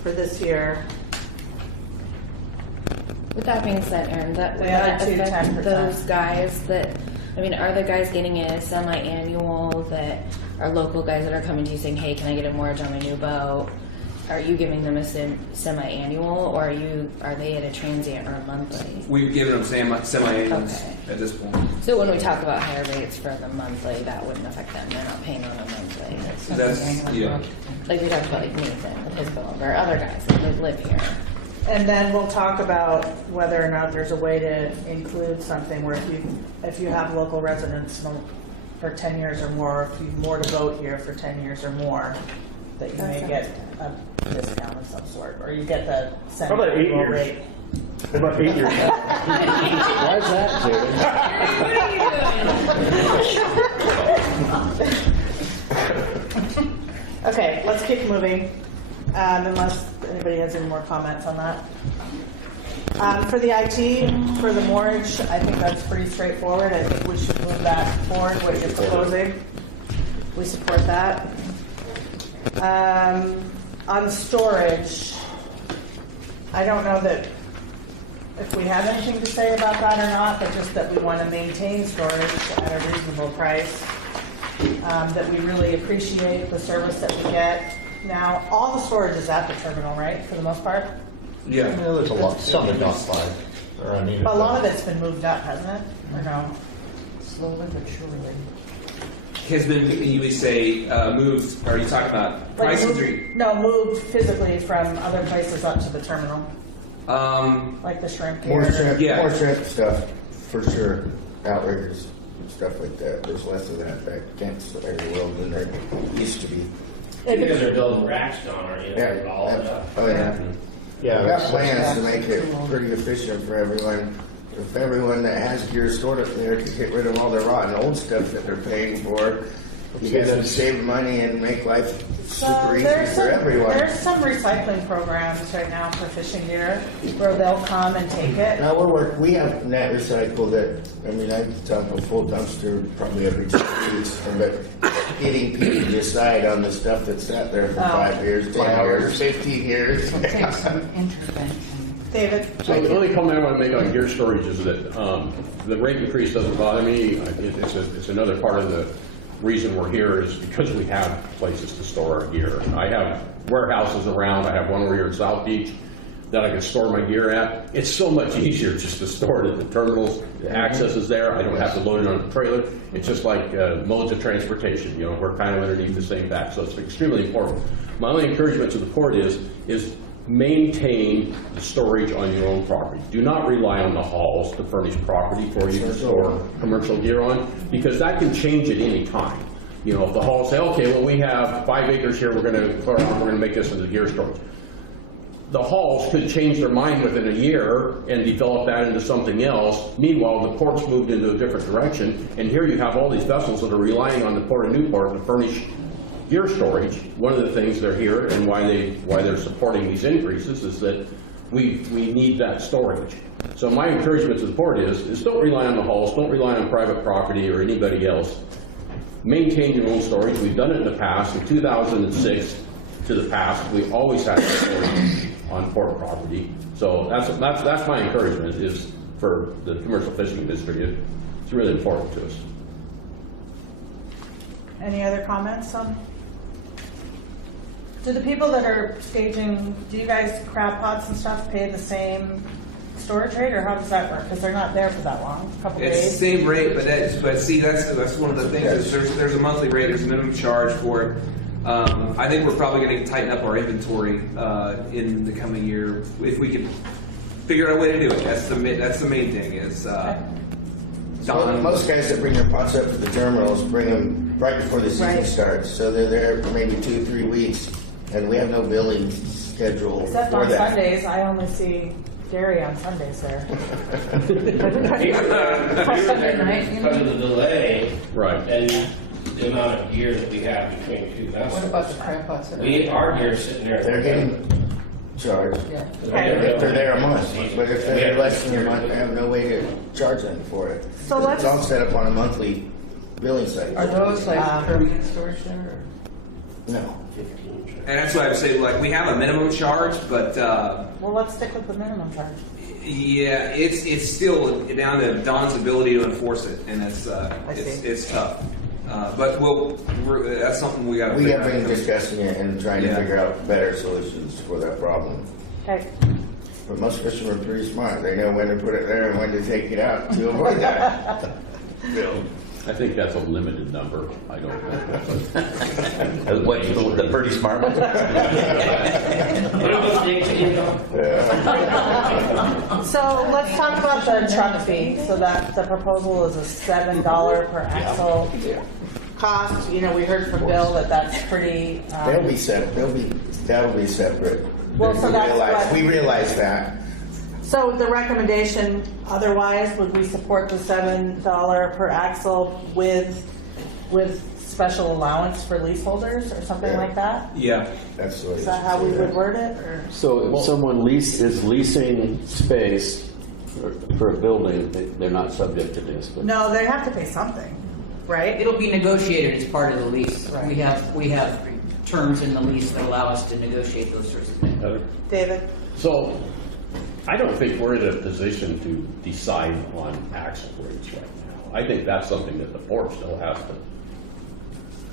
for this year. With that being said, Aaron, that would The other that two, affect 10%. those guys that, I mean, are the guys getting a semi-annual that are local guys that are coming to you saying, hey, can I get a mortgage on my new boat? Are you giving them a semi-annual, or are they at a transient or a monthly? We've given them semi-annuals Okay. at this point. So when we talk about higher rates for the monthly, that wouldn't affect them. They're not paying on a monthly. That's, yeah. Like we talked about, like Nathan with his boat, or other guys that live here. And then we'll talk about whether or not there's a way to include something where if you have local residents for 10 years or more, if you've more to vote here for 10 years or more, that you may get a discount of some sort, or you get the How about 8 years? rate. What about 8 years? Why is that, David? Okay, let's keep moving, unless anybody has any more comments on that. For the IT, for the mortgage, I think that's pretty straightforward. I think we should move that forward, what you're proposing. We support that. On storage, I don't know that if we have anything to say about that or not, but just that we want to maintain storage at a reasonable price. That we really appreciate the service that we get. Now, all the storage is at the terminal, right, for the most part? Yeah. There's a lot, some at Dock 5. Or I mean, But a lot of it's been moved up, hasn't it? Or no? Slowly but surely. Has been, you would say, moved, are you talking about Like prices? moved, no, moved physically from other places up to the terminal, like the shrimp More here. shrimp, Yeah. more shrimp stuff, for sure. Outriggers, stuff like that. There's less of that back against the world than there used to be. You guys are building racks down, aren't you? Yeah. All of that. Oh, yeah. Yeah, We've got that's- plans to make it pretty efficient for everyone. If everyone that has gear stored up there could get rid of all the rotten old stuff that they're paying for, you guys would save money and make life super easy for everyone. There's some recycling programs right now for fishing gear where they'll come and take it. Now we have net recycle that, I mean, I dump a full dumpster probably every 2 weeks, but getting people to decide on the stuff that's sat there for 5 years, 10 years, 15 years. So take some intervention. David? So the only comment I want to make on gear storage is that the rate increase doesn't bother me. It's another part of the reason we're here is because we have places to store our gear. I have warehouses around. I have one over here in South Beach that I can store my gear at. It's so much easier just to store it at the terminals. The access is there. I don't have to load it on a trailer. It's just like modes of transportation. You know, we're kind of underneath the same back, so it's extremely important. My only encouragement to the port is maintain the storage on your own property. Do not rely on the halls to furnish property for you to store commercial gear on, because that can change at any time. You know, if the halls say, okay, well, we have 5 acres here, we're going to make this into gear storage. The halls could change their mind within a year and develop that into something else. Meanwhile, the port's moved into a different direction, and here you have all these vessels that are relying on the Port of Newport to furnish gear storage. One of the things they're here and why they're supporting these increases is that we need that storage. So my encouragement to the port is don't rely on the halls, don't rely on private property or anybody else. Maintain your own storage. We've done it in the past. In 2006 to the past, we always had storage on port property. So that's my encouragement is for the commercial fishing industry. It's really important to us. Any other comments on? Do the people that are staging, do you guys, crab pots and stuff, pay the same storage rate, or how does that work? Because they're not there for that long, a couple It's the days. same rate, but see, that's one of the things, is there's a monthly rate, there's a minimum charge for it. I think we're probably going to tighten up our inventory in the coming year, if we can figure out a way to do it. That's the main thing, is So most guys that bring their pots up to the terminals bring them right before the season starts, so they're there for maybe 2-3 weeks, and we have no billing schedule Except for on that. Sundays, I only see Gary on Sundays there. Because of the delay. Right. And the amount of gear that we have between two vessels. What about the crab pots? Our gear sitting there. They're getting charged. Yeah. If they're there a month, but if they're there less than a month, I have no way to charge them for it. So let's- It's all set up on a monthly billing cycle. Are those like permanent storage there? Or? No. and that's why I would say, like, we have a minimum charge, but Well, let's stick with the minimum charge. yeah, it's still down to Don's ability to enforce it, and it's tough. But that's something we got to. We have been discussing it and trying to Yeah. figure out better solutions for that problem. Okay. But most fishermen are pretty smart. They know when to put it there and when to take it out to avoid that. Bill. I think that's a limited number. I don't know. What, the pretty smart ones? So let's talk about the truck fee. So that the proposal is a $7 per axle cost. You know, we heard from Bill that that's pretty. They'll be separate. That'll be separate. Well, so that's we realize that. So the recommendation, otherwise, would we support the $7 per axle with special allowance for leaseholders or something like that? Yeah. That's what Is that how we would word it? Or? So if someone is leasing space for a building, they're not subject to this. But No, they have to pay something, right? It'll be negotiated as part of the lease. Right. We have terms in the lease that allow us to negotiate those sorts of things. David? So, I don't think we're in a position to decide on axle rates right now. I think that's something that the board still has to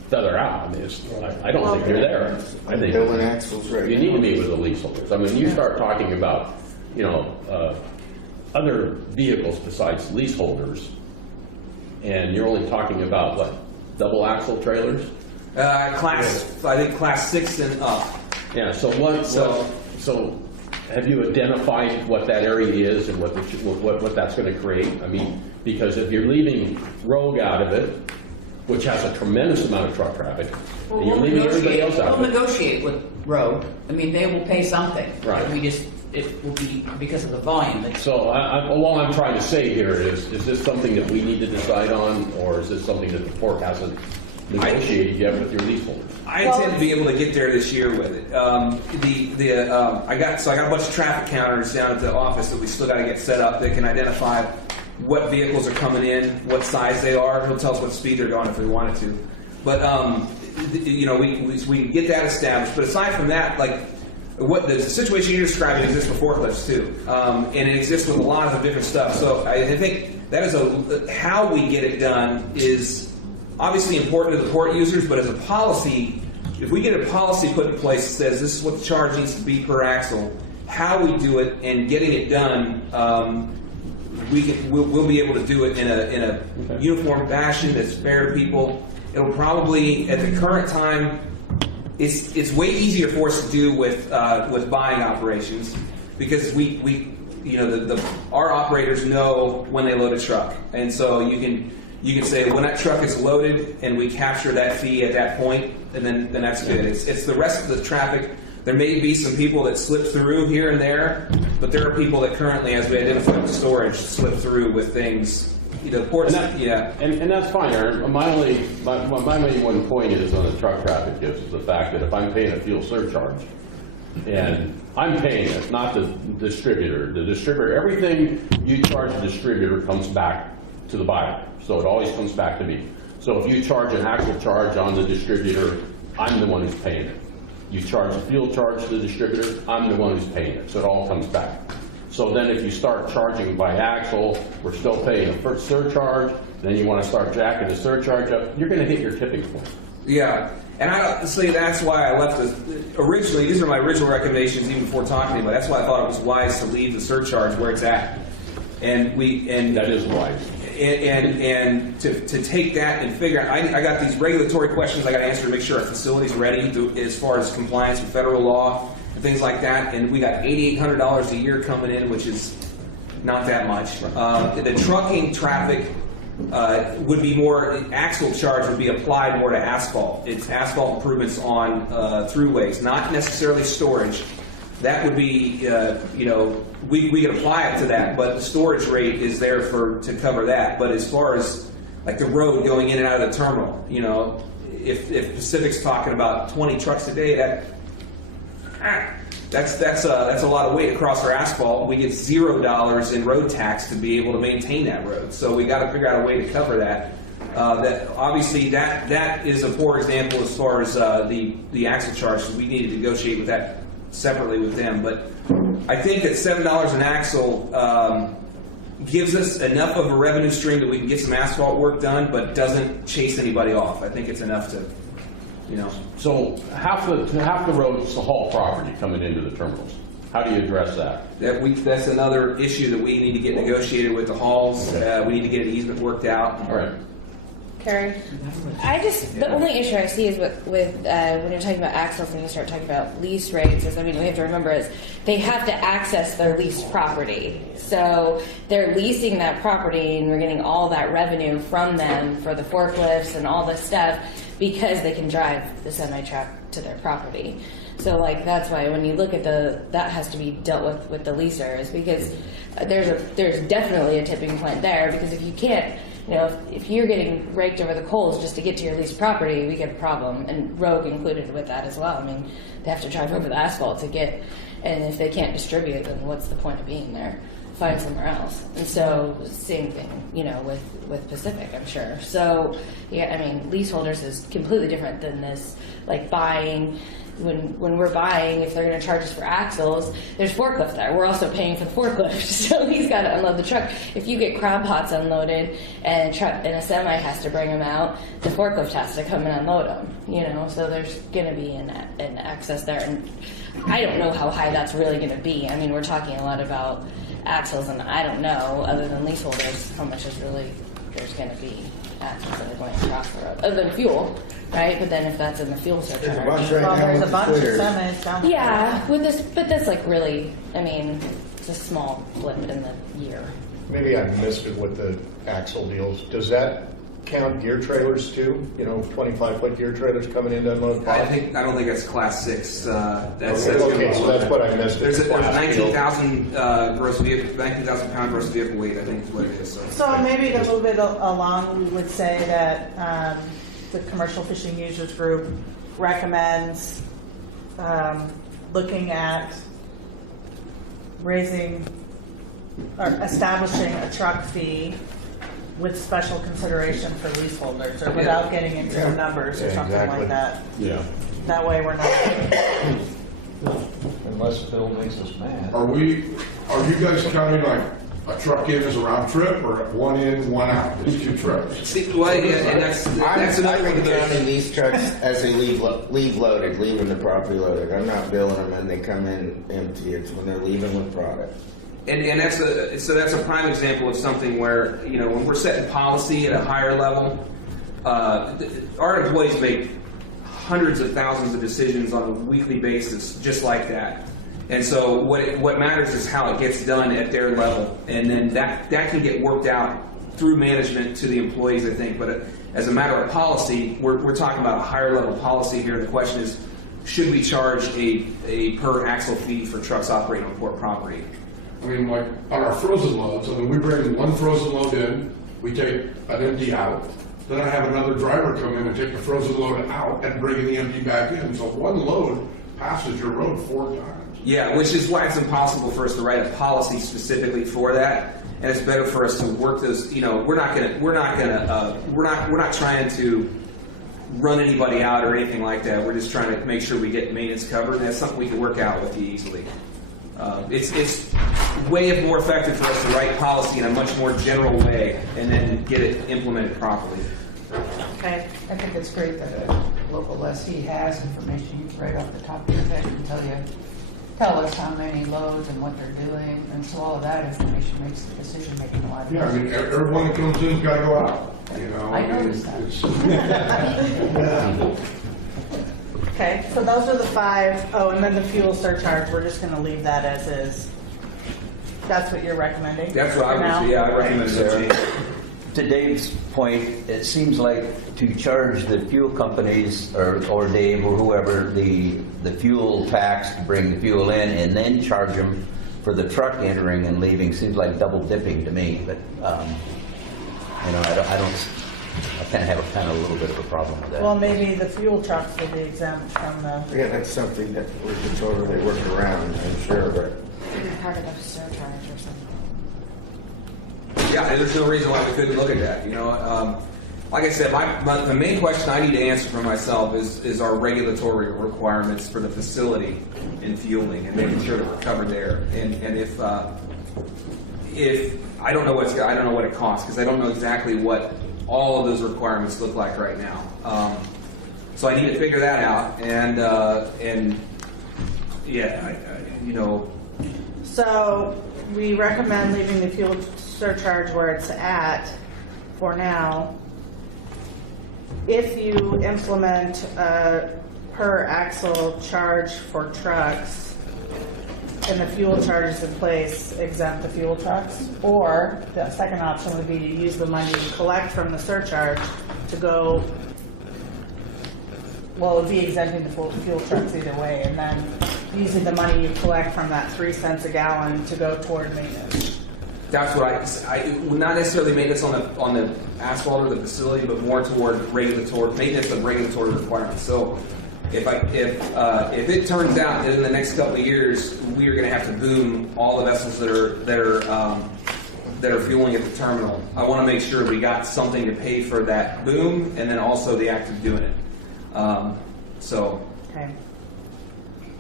feather out. I mean, I don't think you're there. I think Building axles right you need to meet with the leaseholders. I mean, you start talking about, other vehicles besides leaseholders, and you're only talking about what, double axle trailers? I think class 6 and up. Yeah. So so have you identified what that area is and what that's going to create? I mean, because if you're leaving Rogue out of it, which has a tremendous amount of truck traffic, and you're leaving everybody else out of We'll it. negotiate with Rogue. I mean, they will pay something. Right. It will be because of the volume. So all I'm trying to say here is this something that we need to decide on, or is this something that the port hasn't negotiated yet with your leaseholders? I intend to be able to get there this year with it. I got a bunch of traffic counters down at the office that we still got to get set up that can identify what vehicles are coming in, what size they are. It'll tell us what speed they're going if we wanted to. But we can get that established. But aside from that, like what the situation you're describing exists for forklifts too, and it exists with a lot of different stuff. So I think that is how we get it done is obviously important to the port users, but as a policy, if we get a policy put in place that says this is what the charge needs to be per axle, how we do it and getting it done, we'll be able to do it in a uniform fashion that's fair to people. It'll probably, at the current time, it's way easier for us to do with buying operations because our operators know when they load a truck, and so you can say when that truck is loaded and we capture that fee at that point, and then that's good. It's the rest of the traffic. There may be some people that slip through here and there, but there are people that currently, as we identify with storage, slip through with things. Ports, and that's fine, Aaron. My only one point is on the truck traffic is the fact that if I'm paying a fuel surcharge, and I'm paying it, not the distributor. The distributor, everything you charge the distributor comes back to the buyer. So it always comes back to me. So if you charge an axle charge on the distributor, I'm the one who's paying it. You charge a fuel charge to the distributor, I'm the one who's paying it. So it all comes back. So then if you start charging by axle, we're still paying a first surcharge, then you want to start jacking the surcharge up, you're going to hit your tipping point. Yeah, and that's why I left originally, these are my original recommendations even before talking about it. That's why I thought it was wise to leave the surcharge where it's at. And that is wise. And to take that and figure out, I got these regulatory questions I got to answer to make sure our facility's ready as far as compliance with federal law and things like that. And we got $8,800 a year coming in, which is not that much. The trucking traffic would be more, axle charge would be applied more to asphalt. It's asphalt improvements on throughways, not necessarily storage. That would be, we could apply it to that, but the storage rate is there to cover that. But as far as like the road going in and out of the terminal, if Pacific's talking about 20 trucks a day, that's a lot of weight across our asphalt. We get $0 in road tax to be able to maintain that road. So we got to figure out a way to cover that. That obviously that is a poor example as far as the axle charge. We need to negotiate with that separately with them. But I think that $7 an axle gives us enough of a revenue stream that we can get some asphalt work done, but doesn't chase anybody off. I think it's enough to, So half the road's the haul property coming into the terminals. How do you address that? That's another issue that we need to get negotiated with the halls. We need to get an easement worked out. All right. Carrie? The only issue I see is with when you're talking about axles and you start talking about lease rates is, I mean, we have to remember is they have to access their leased property. So they're leasing that property and we're getting all that revenue from them for the forklifts and all this stuff because they can drive the semi-truck to their property. So like that's why when you look at that has to be dealt with the leasers, because there's definitely a tipping point there, because if you can't, if you're getting raked over the coals just to get to your leased property, we get a problem, and Rogue included with that as well. I mean, they have to drive over the asphalt to get, and if they can't distribute, then what's the point of being there? Find somewhere else. And so same thing, with Pacific, I'm sure. So yeah, I mean, leaseholders is completely different than this, like buying. When we're buying, if they're going to charge us for axles, there's forklift there. We're also paying for the forklift, so he's got to unload the truck. If you get crab pots unloaded and a semi has to bring them out, the forklift has to come and unload them. So there's going to be an access there, and I don't know how high that's really going to be. I mean, we're talking a lot about axles, and I don't know, other than leaseholders, how much is really there's going to be axles that are going across the road, other than fuel. Right, but then if that's in the fuel surcharge, There's a bunch right now there's with a bunch of the semis down there. yeah, but that's like really, I mean, it's a small blip in the year. Maybe I missed it with the axle deals. Does that count gear trailers too? 25-foot gear trailers coming in to unload I product? don't think that's class 6. That's Okay, so that's what I missed. There's It's class 19,000 gross vehicle, 19,000 pound gross vehicle weight, I think is what it is. So maybe to move it along, we would say that the Commercial Fishing Users Group recommends looking at raising or establishing a truck fee with special consideration for leaseholders, or without getting into the numbers or something like that. Yeah. That way we're not. Unless Bill makes us mad. Are you guys counting like a truck in as a round trip, or one in, one out? It's 2 trips. See, well, and that's another one I'm of those. counting these trucks as they leave loaded, leaving the property loaded. I'm not billing them and they come in empty. It's when they're leaving with product. And that's a prime example of something where, when we're setting policy at a higher level, our employees make hundreds of thousands of decisions on a weekly basis just like that. And so what matters is how it gets done at their level, and then that can get worked out through management to the employees, I think. But as a matter of policy, we're talking about a higher level policy here. The question is, should we charge a per axle fee for trucks operating on port property? I mean, like on our frozen loads, we bring one frozen load in, we take an empty out, then I have another driver come in and take the frozen load out and bring the empty back in. So one load passes your road 4 times. Yeah, which is why it's impossible for us to write a policy specifically for that, and it's better for us to work those. We're not trying to run anybody out or anything like that. We're just trying to make sure we get maintenance covered, and that's something we can work out with you easily. It's way more effective for us to write policy in a much more general way and then get it implemented properly. Okay. I think it's great that a local lessee has information right off the top of your head and tell us how many loads and what they're doing, and so all of that information makes the decision making a lot Yeah, I easier. mean, everyone that comes in's got to go out. I noticed that. Okay, so those are the 5. Oh, and then the fuel surcharge, we're just going to leave that as is. That's what you're recommending? That's what for now? I would. Yeah, I recommend that change. To Dave's point, it seems like to charge the fuel companies or Dave or whoever the fuel tax to bring the fuel in and then charge them for the truck entering and leaving seems like double dipping to me. But I kind of have a little bit of a problem with that. Well, maybe the fuel trucks will be exempt from the. Yeah, that's something that we can totally work around, I'm sure, but. Part of a surcharge or something. Yeah, there's no reason why we couldn't look at that. Like I said, the main question I need to answer for myself is our regulatory requirements for the facility in fueling and making sure that we're covered there. And if I don't know what it costs, because I don't know exactly what all of those requirements look like right now. So I need to figure that out. And yeah, So we recommend leaving the fuel surcharge where it's at for now. if you implement a per axle charge for trucks and the fuel charge is in place, exempt the fuel trucks, or the second option would be to use the money you collect from the surcharge to go, well, it would be exempting the fuel trucks either way, and then using the money you collect from that 3 cents a gallon to go toward maintenance. That's what I not necessarily maintenance on the asphalt or the facility, but more toward regulatory maintenance of regulatory requirements. So if it turns out that in the next couple of years we are going to have to boom all the vessels that are fueling at the terminal, I want to make sure we got something to pay for that boom, and then also the act of doing it. Okay.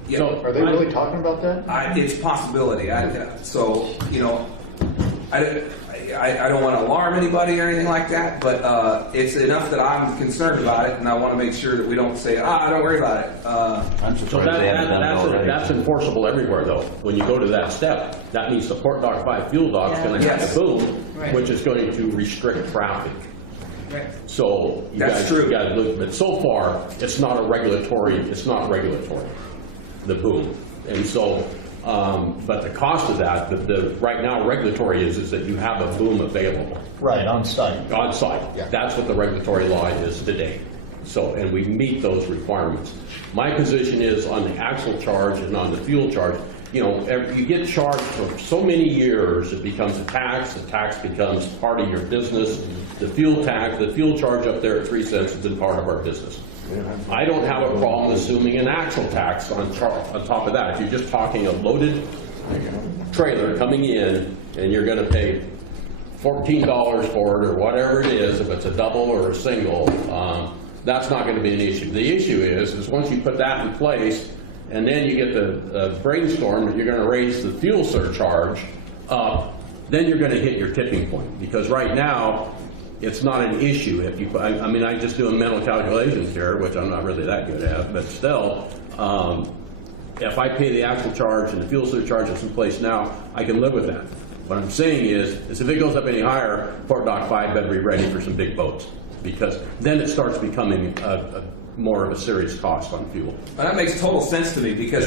Yeah. So are they really talking about that? It's a possibility. I don't want to alarm anybody or anything like that, but it's enough that I'm concerned about it, and I want to make sure that we don't say, don't worry about it. So that's enforceable everywhere, though. When you go to that step, that means the Port Dock 5 fuel dock is going to have a boom, which is going to restrict traffic. Right. So you guys look, but so far it's not regulatory, the boom. And so, but the cost of that, the right now regulatory is that you have a boom available. Right, on site. On site. Yeah. That's what the regulatory law is today. So, and we meet those requirements. My position is on the axle charge and on the fuel charge, you get charged for so many years, it becomes a tax, the tax becomes part of your business. The fuel charge up there at 3 cents has been part of our business. I don't have a problem assuming an axle tax on top of that. If you're just talking a loaded trailer coming in and you're going to pay $14 for it or whatever it is, if it's a double or a single, that's not going to be an issue. The issue is once you put that in place, and then you get the brainstorm that you're going to raise the fuel surcharge up, then you're going to hit your tipping point. Because right now, it's not an issue. If you, I just doing mental calculations here, which I'm not really that good at, but still, if I pay the axle charge and the fuel surcharge that's in place now, I can live with that. What I'm saying is if it goes up any higher, Port Dock 5 better be ready for some big boats, because then it starts becoming more of a serious cost on fuel. Well, that makes total sense to me, because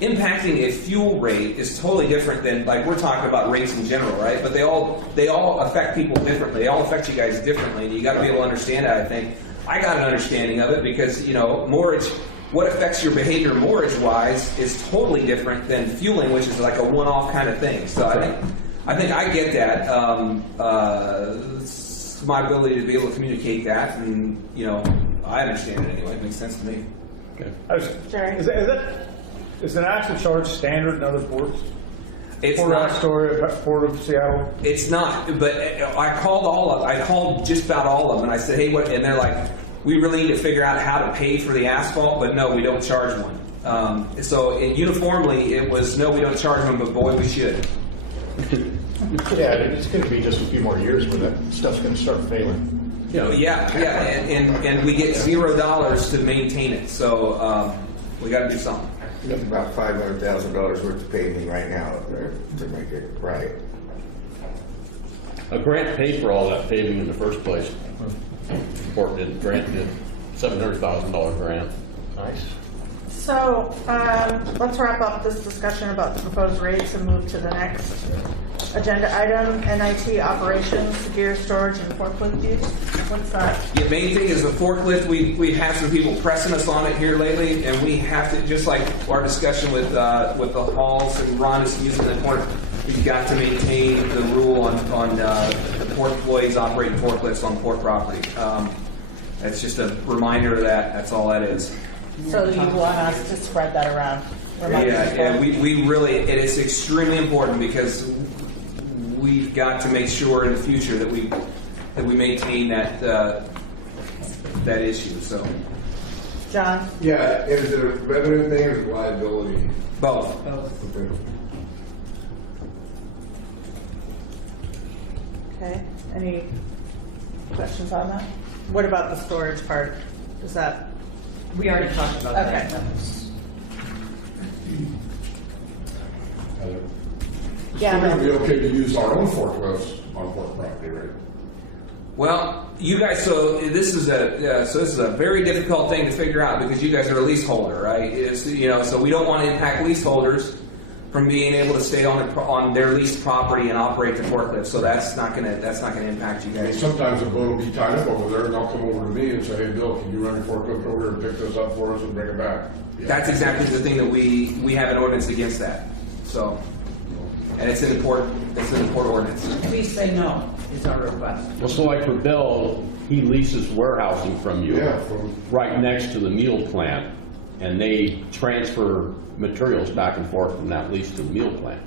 impacting a fuel rate is totally different than, like, we're talking about rates in general, right? But they all affect people differently. They all affect you guys differently, and you got to be able to understand that. I think I got an understanding of it because moorage, what affects your behavior moorage-wise is totally different than fueling, which is like a one-off kind of thing. So I think I get that. My ability to be able to communicate that, and I understand it anyway. It makes sense to me. Okay. Is an axle charge standard in other ports? It's Port not. Astoria, Port of Seattle. It's not. But I called just about all of them, and I said, "Hey, what?" And they're like, "We really need to figure out how to pay for the asphalt, but no, we don't charge one." Uniformly, it was no, we don't charge one, but boy, we should. Yeah, it's going to be just a few more years where that stuff's going to start failing. And we get $0 to maintain it, so we got to do something. That's about $500,000 worth of paving right now up there to make it right. A grant paid for all that paving in the first place. Grant did $700,000 grant. Nice. So let's wrap up this discussion about the proposed rates and move to the next agenda item, NIT operations, gear storage, and forklift use. What's that? The main thing is the forklift. We've had some people pressing us on it here lately, and we have to, just like our discussion with the halls and Ron is using the corner, we've got to maintain the rule on the port employees operating forklifts on port property. That's just a reminder of that. That's all that is. So you want us to spread that around? We really, it is extremely important because we've got to make sure in the future that we maintain that issue. So, John? Yeah, is it a revenue thing or liability? Both. Okay. Any questions on that? What about the storage part? Is that? We already talked about that. Okay. It's still going to be Yeah. okay to use our own forklifts on port property, right? Yeah. Or is it going to be restricted? Yeah. Or Well, you guys, so this is a very difficult thing to figure out because you guys are a leaseholder, right? It's, you know, so we don't want to impact leaseholders from being able to stay on their leased property and operate the forklift. So that's not gonna impact you I mean, guys. sometimes the boat will be tied up over there, and they'll come over to me and say, hey, Bill, can you run your forklift over here and pick this up for us and bring it back? Yeah. That's exactly the thing that we have an ordinance against that. So, and it's in the port ordinance. Please say no, is our request. Well, so like for Bill, he leases warehousing from you. Yeah, right next to the meal plant, and they transfer materials back and forth from that lease to the meal plant.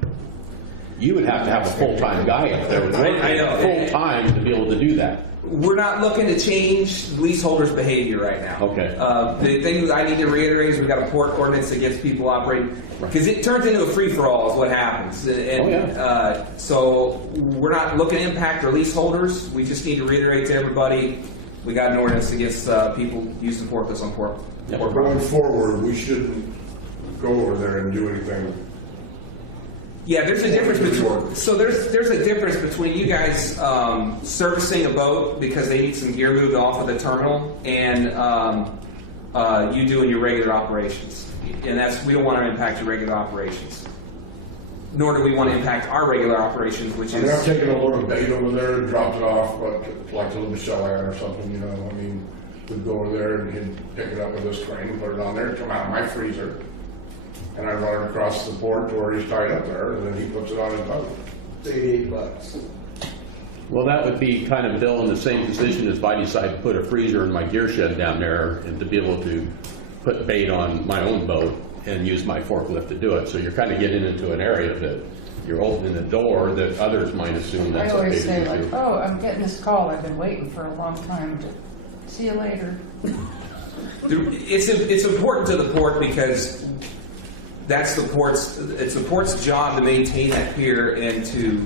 You would have to have a full-time guy up there full-time to be able to do that. We're not looking to change leaseholders' behavior right now. Okay. The thing I need to reiterate is we've got a port ordinance that gets people operating, because it turns into a free-for-all is what happens. And, so we're not looking to impact our leaseholders. We just need to reiterate to everybody, we got an ordinance that gets people using forklifts on port. Going forward, we shouldn't go over there and do anything. Yeah, there's a difference between. So there's a difference between you guys servicing a boat because they need some gear moved off of the terminal, and you doing your regular operations. And we don't want to impact your regular operations. Nor do we want to impact our regular operations, which I mean, I've is. taken a load of bait over there and dropped it off, but like to the Michelle Iron or something, you know. I mean, we'd go over there and he'd pick it up with this crane and put it on there, come out of my freezer. And I run it across the port to where he's tied up there, and then he puts it on his boat. $88. Well, that would be kind of Bill in the same position as if I decide to put a freezer in my gear shed down there and to be able to put bait on my own boat and use my forklift to do it. So you're kind of getting into an area that you're opening a door that others might assume I that's okay always to say do like, too. oh, I'm getting this call, I've been waiting for a long time to see you later. It's important to the port because it's the port's job to maintain that pier and to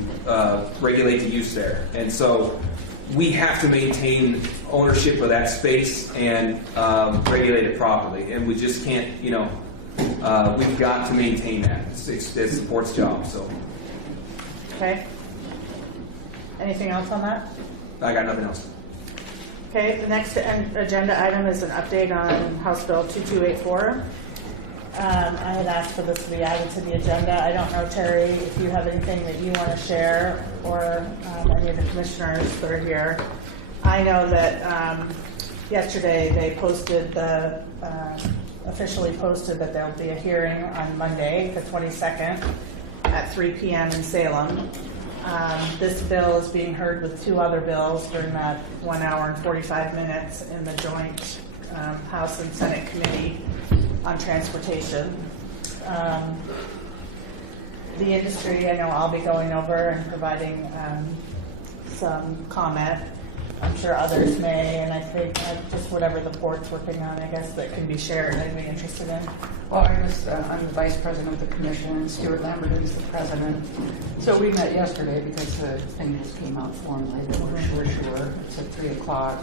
regulate the use there. And so we have to maintain ownership of that space and regulate it properly. And we just can't, you know, we've got to maintain that. It's the port's job. So. Okay. Anything else on that? I got nothing else. Okay, the next agenda item is an update on House Bill 2284. I had asked for this to be added to the agenda. I don't know, Terry, if you have anything that you want to share, or any of the commissioners that are here. I know that yesterday they officially posted that there'll be a hearing on Monday, the 22nd, at 3 p.m. in Salem. This bill is being heard with two other bills during that 1 hour and 45 minutes in the joint House and Senate Committee on Transportation. The industry, I know I'll be going over and providing some comment. I'm sure others may, and I think just whatever the port's working on, I guess, that can be shared, I'd be interested in. Well, I'm the vice president of the commission, and Stuart Lambert is the president. So we met yesterday because the thing just came out formally that we're sure. It's at 3 o'clock.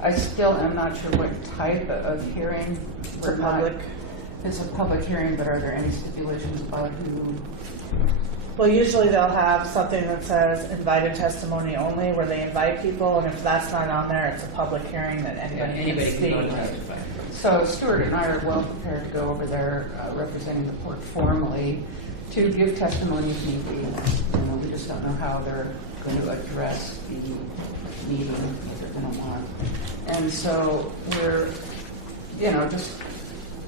I still am not sure what type of hearing. It's a public. It's a public hearing, but are there any stipulations about who? Well, usually they'll have something that says invited testimony only, where they invite people, and if that's not on there, it's a public hearing that anybody can speak. So Stuart and I are well prepared to go over there representing the port formally to give testimony if need be. You know, we just don't know how they're going to address the meeting that they're going to want. And so we're, you know, just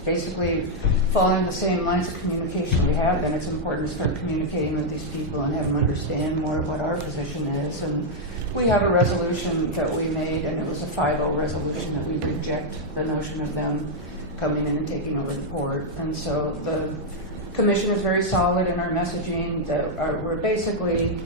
basically following the same lines of communication we have, then it's important to start communicating with these people and have them understand more of what our position is. And we have a resolution that we made, and it was a 5-0 resolution that we reject the notion of them coming in and taking over the port. And so the commission is very solid in our messaging that we're basically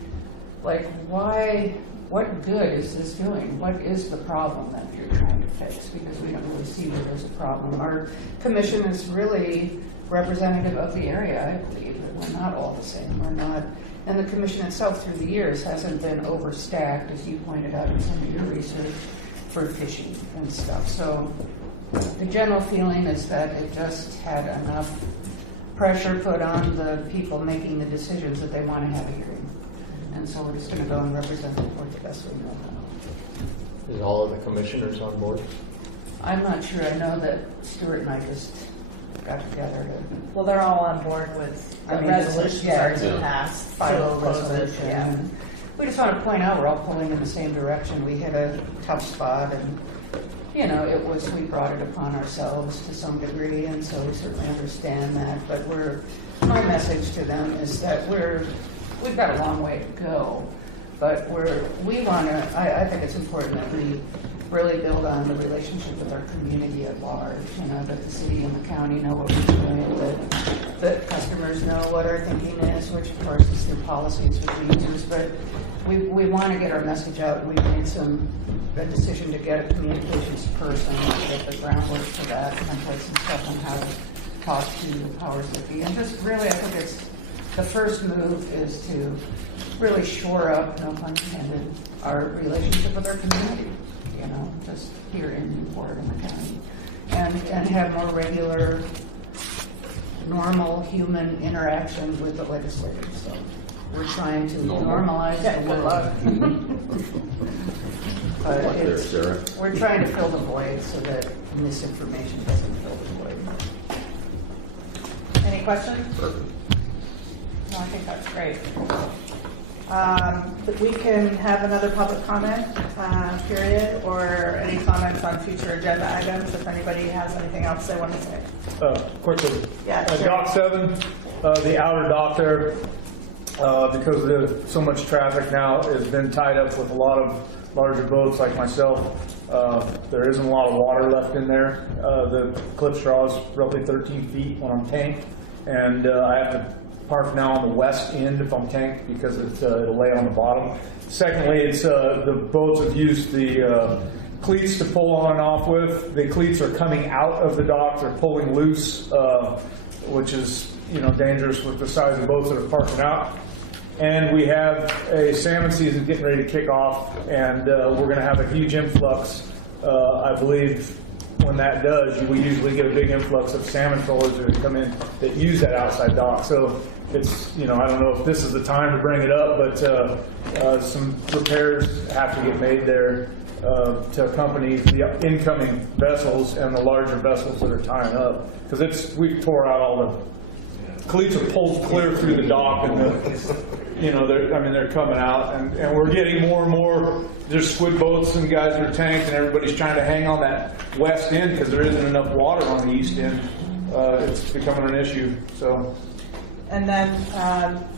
like, what good is this doing? What is the problem that you're trying to fix? Because we don't really see that there's a problem. Our commission is really representative of the area, I believe. We're not all the same. We're not. And the commission itself through the years hasn't been overstacked, as you pointed out in some of your research, for fishing and stuff. So the general feeling is that it just had enough pressure put on the people making the decisions that they want to have a hearing. And so we're just going to go and represent the board the best we know how. Is all of the commissioners on board? I'm not sure. I know that Stuart and I just got together to. Well, they're all on board with the resolutions already passed. Final So close it, resolution. yeah. We just want to point out we're all pulling in the same direction. We hit a tough spot, and you know, we brought it upon ourselves to some degree, and so we certainly understand that. But my message to them is that we've got a long way to go, but we want to. I think it's important that we really build on the relationship with our community at large. You know, that the city and the county know what we're doing, that customers know what our thinking is, which of course is through policies which we use. But we want to get our message out. We've made a decision to get a communications person, get the groundwork for that, templates and stuff on how to talk to the powers that be. And just really, I think it's the first move is to really shore up, no pun intended, our relationship with our community. You know, just here in Newport and the county, and have more regular, normal human interaction with the legislators. So we're trying to normalize the world. But we're trying to fill the void so that misinformation doesn't fill the void. Any questions? No, I think that's great. We can have another public comment period, or any comments on future agenda items if anybody has anything else they want to say. Quickly. Yeah, sure. Dock 7, the outer dock there, because of so much traffic now, has been tied up with a lot of larger boats like myself. There isn't a lot of water left in there. The cliff straw is roughly 13 feet when I'm tanked, and I have to park now on the west end if I'm tanked because it'll lay on the bottom. Secondly, it's the boats have used the cleats to pull on and off with. The cleats are coming out of the dock. They're pulling loose, which is dangerous with the size of boats that are parking out. And we have a salmon season getting ready to kick off, and we're going to have a huge influx. I believe when that does, we usually get a big influx of salmon trawlers that come in that use that outside dock. So it's, I don't know if this is the time to bring it up, but some repairs have to get made there to accompany the incoming vessels and the larger vessels that are tying up. Because we've tore out all the cleats are pulled clear through the dock, and they're coming out, and we're getting more and more. There's squid boats and guys that are tanked, and everybody's trying to hang on that west end because there isn't enough water on the east end. It's becoming an issue. So. And then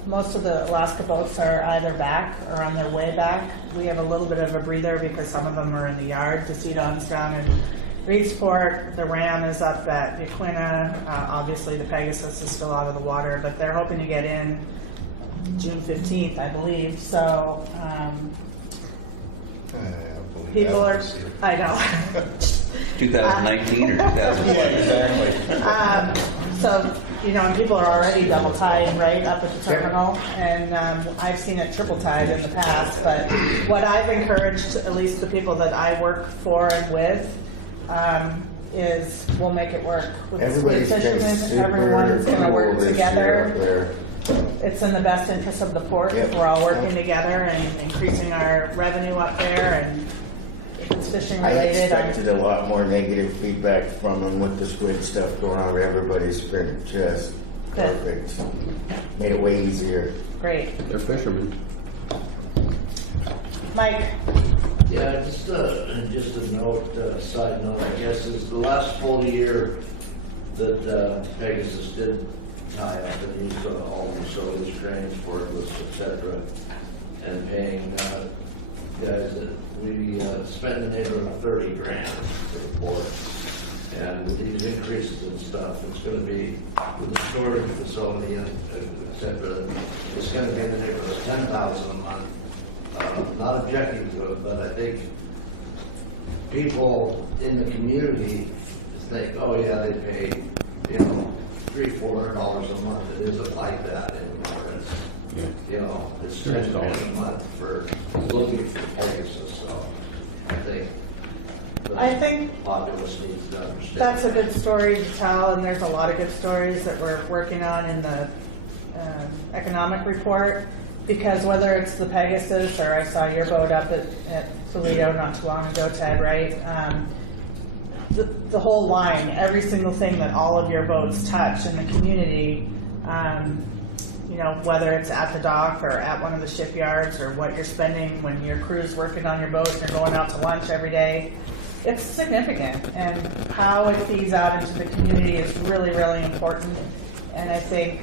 most of the Alaska boats are either back or on their way back. We have a little bit of a breather because some of them are in the yard. The Cedon's down in Reedsport. The Ram is up at Yaquina. Obviously, the Pegasus is still out of the water, but they're hoping to get in June 15th, I believe. So people are, I know. 2019 or 2020? Yeah, exactly. So, and people are already double tied right up at the terminal, and I've seen it triple tied in the past. But what I've encouraged, at least the people that I work for and with, is we'll make it work. With the squid fishermen, everyone's going to work together. It's in the best interest of the port if we're all working together and increasing our revenue up there, and if it's fishing related. I expected a lot more negative feedback from them with the squid stuff going on. Everybody's been just perfect. Made it way easier. Great. They're fishermen. Mike. Yeah, just a note, side note, I guess, is the last full year that Pegasus did tie up and used all the utilities, transport, etc., and paying guys that we spend in the neighborhood of 30 grand for the port. And with these increases and stuff, it's going to be, with the storage facility and etc., it's going to be in the neighborhood of $10,000 a month. Not objecting to it, but I think people in the community think, oh yeah, they pay, $300-400 a month. It isn't like that anymore. It's $10 a month for looking for Pegasus. So I think populace needs to understand. That's a good story to tell, and there's a lot of good stories that we're working on in the economic report. Because whether it's the Pegasus or I saw your boat up at Toledo not too long ago, Ted, right? The whole line, every single thing that all of your boats touch in the community, you know, whether it's at the dock or at one of the shipyards or what you're spending when your crew's working on your boat and you're going out to lunch every day, it's significant. And how it feeds out into the community is really, really important. And I think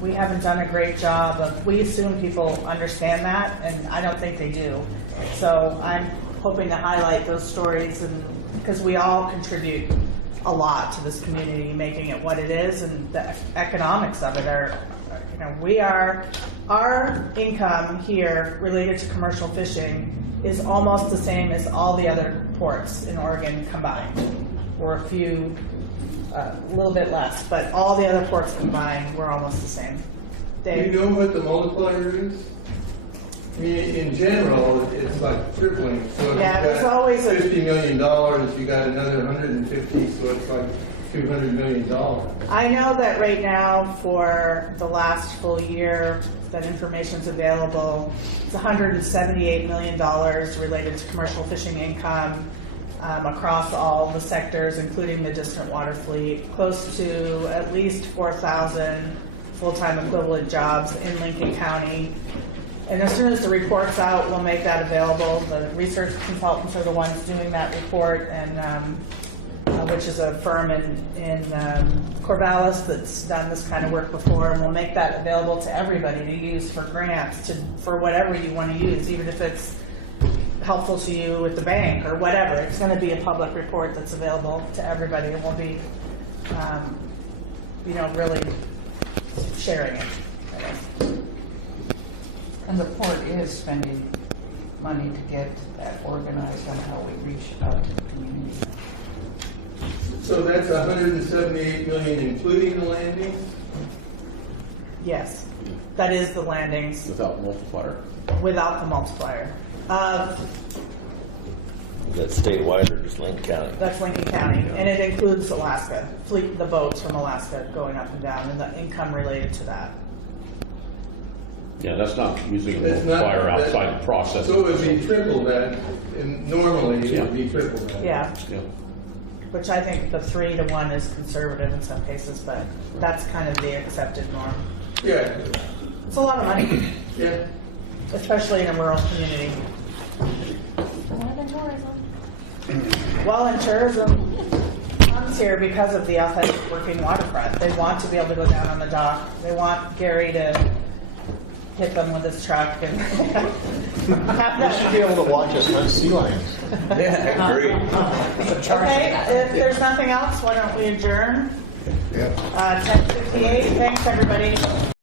we haven't done a great job of, we assume people understand that, and I don't think they do. So I'm hoping to highlight those stories, and because we all contribute a lot to this community, making it what it is, and the economics of it are, you know, our income here related to commercial fishing is almost the same as all the other ports in Oregon combined, or a few, a little bit less, but all the other ports combined, we're almost the same. Do Dave? you know what the multiplier is? I mean, in general, it's like tripling. So if Yeah, you there's got always a- $50 million, you got another 150, so it's like $200 million. I know that right now for the last full year that information's available, it's $178 million related to commercial fishing income across all the sectors, including the distant water fleet, close to at least 4,000 full-time equivalent jobs in Lincoln County. And as soon as the report's out, we'll make that available. The research consultants are the ones doing that report, and which is a firm in Corvallis that's done this kind of work before, and we'll make that available to everybody to use for grants, for whatever you want to use, even if it's helpful to you at the bank or whatever. It's going to be a public report that's available to everybody, and we'll be, you know, really sharing it, I guess. And the port is spending money to get that organized on how we reach out to the community. So that's 178 million, including the landings? Yes, that is the landings. Without multiplier. Without the multiplier. That's statewide or just Lincoln County? That's Lincoln County, and it includes Alaska, the boats from Alaska going up and down, and the income related to that. Yeah, that's not using a That's not- multiplier outside the process. So it would be triple that, and normally it would be triple that. Yeah. Yeah. Which I think the 3-to-1 is conservative in some cases, but that's kind of the accepted norm. Yeah. It's a lot of money. Yeah. Especially in a rural community. More than tourism. Well, and tourism comes here because of the authentic working waterfront. They want to be able to go down on the dock. They want Gary to hit them with his truck and have You should be able to watch us hunt sea lions. Yeah, agree. Okay, if there's nothing else, why don't we adjourn? Yep. 10:58. Thanks, everybody.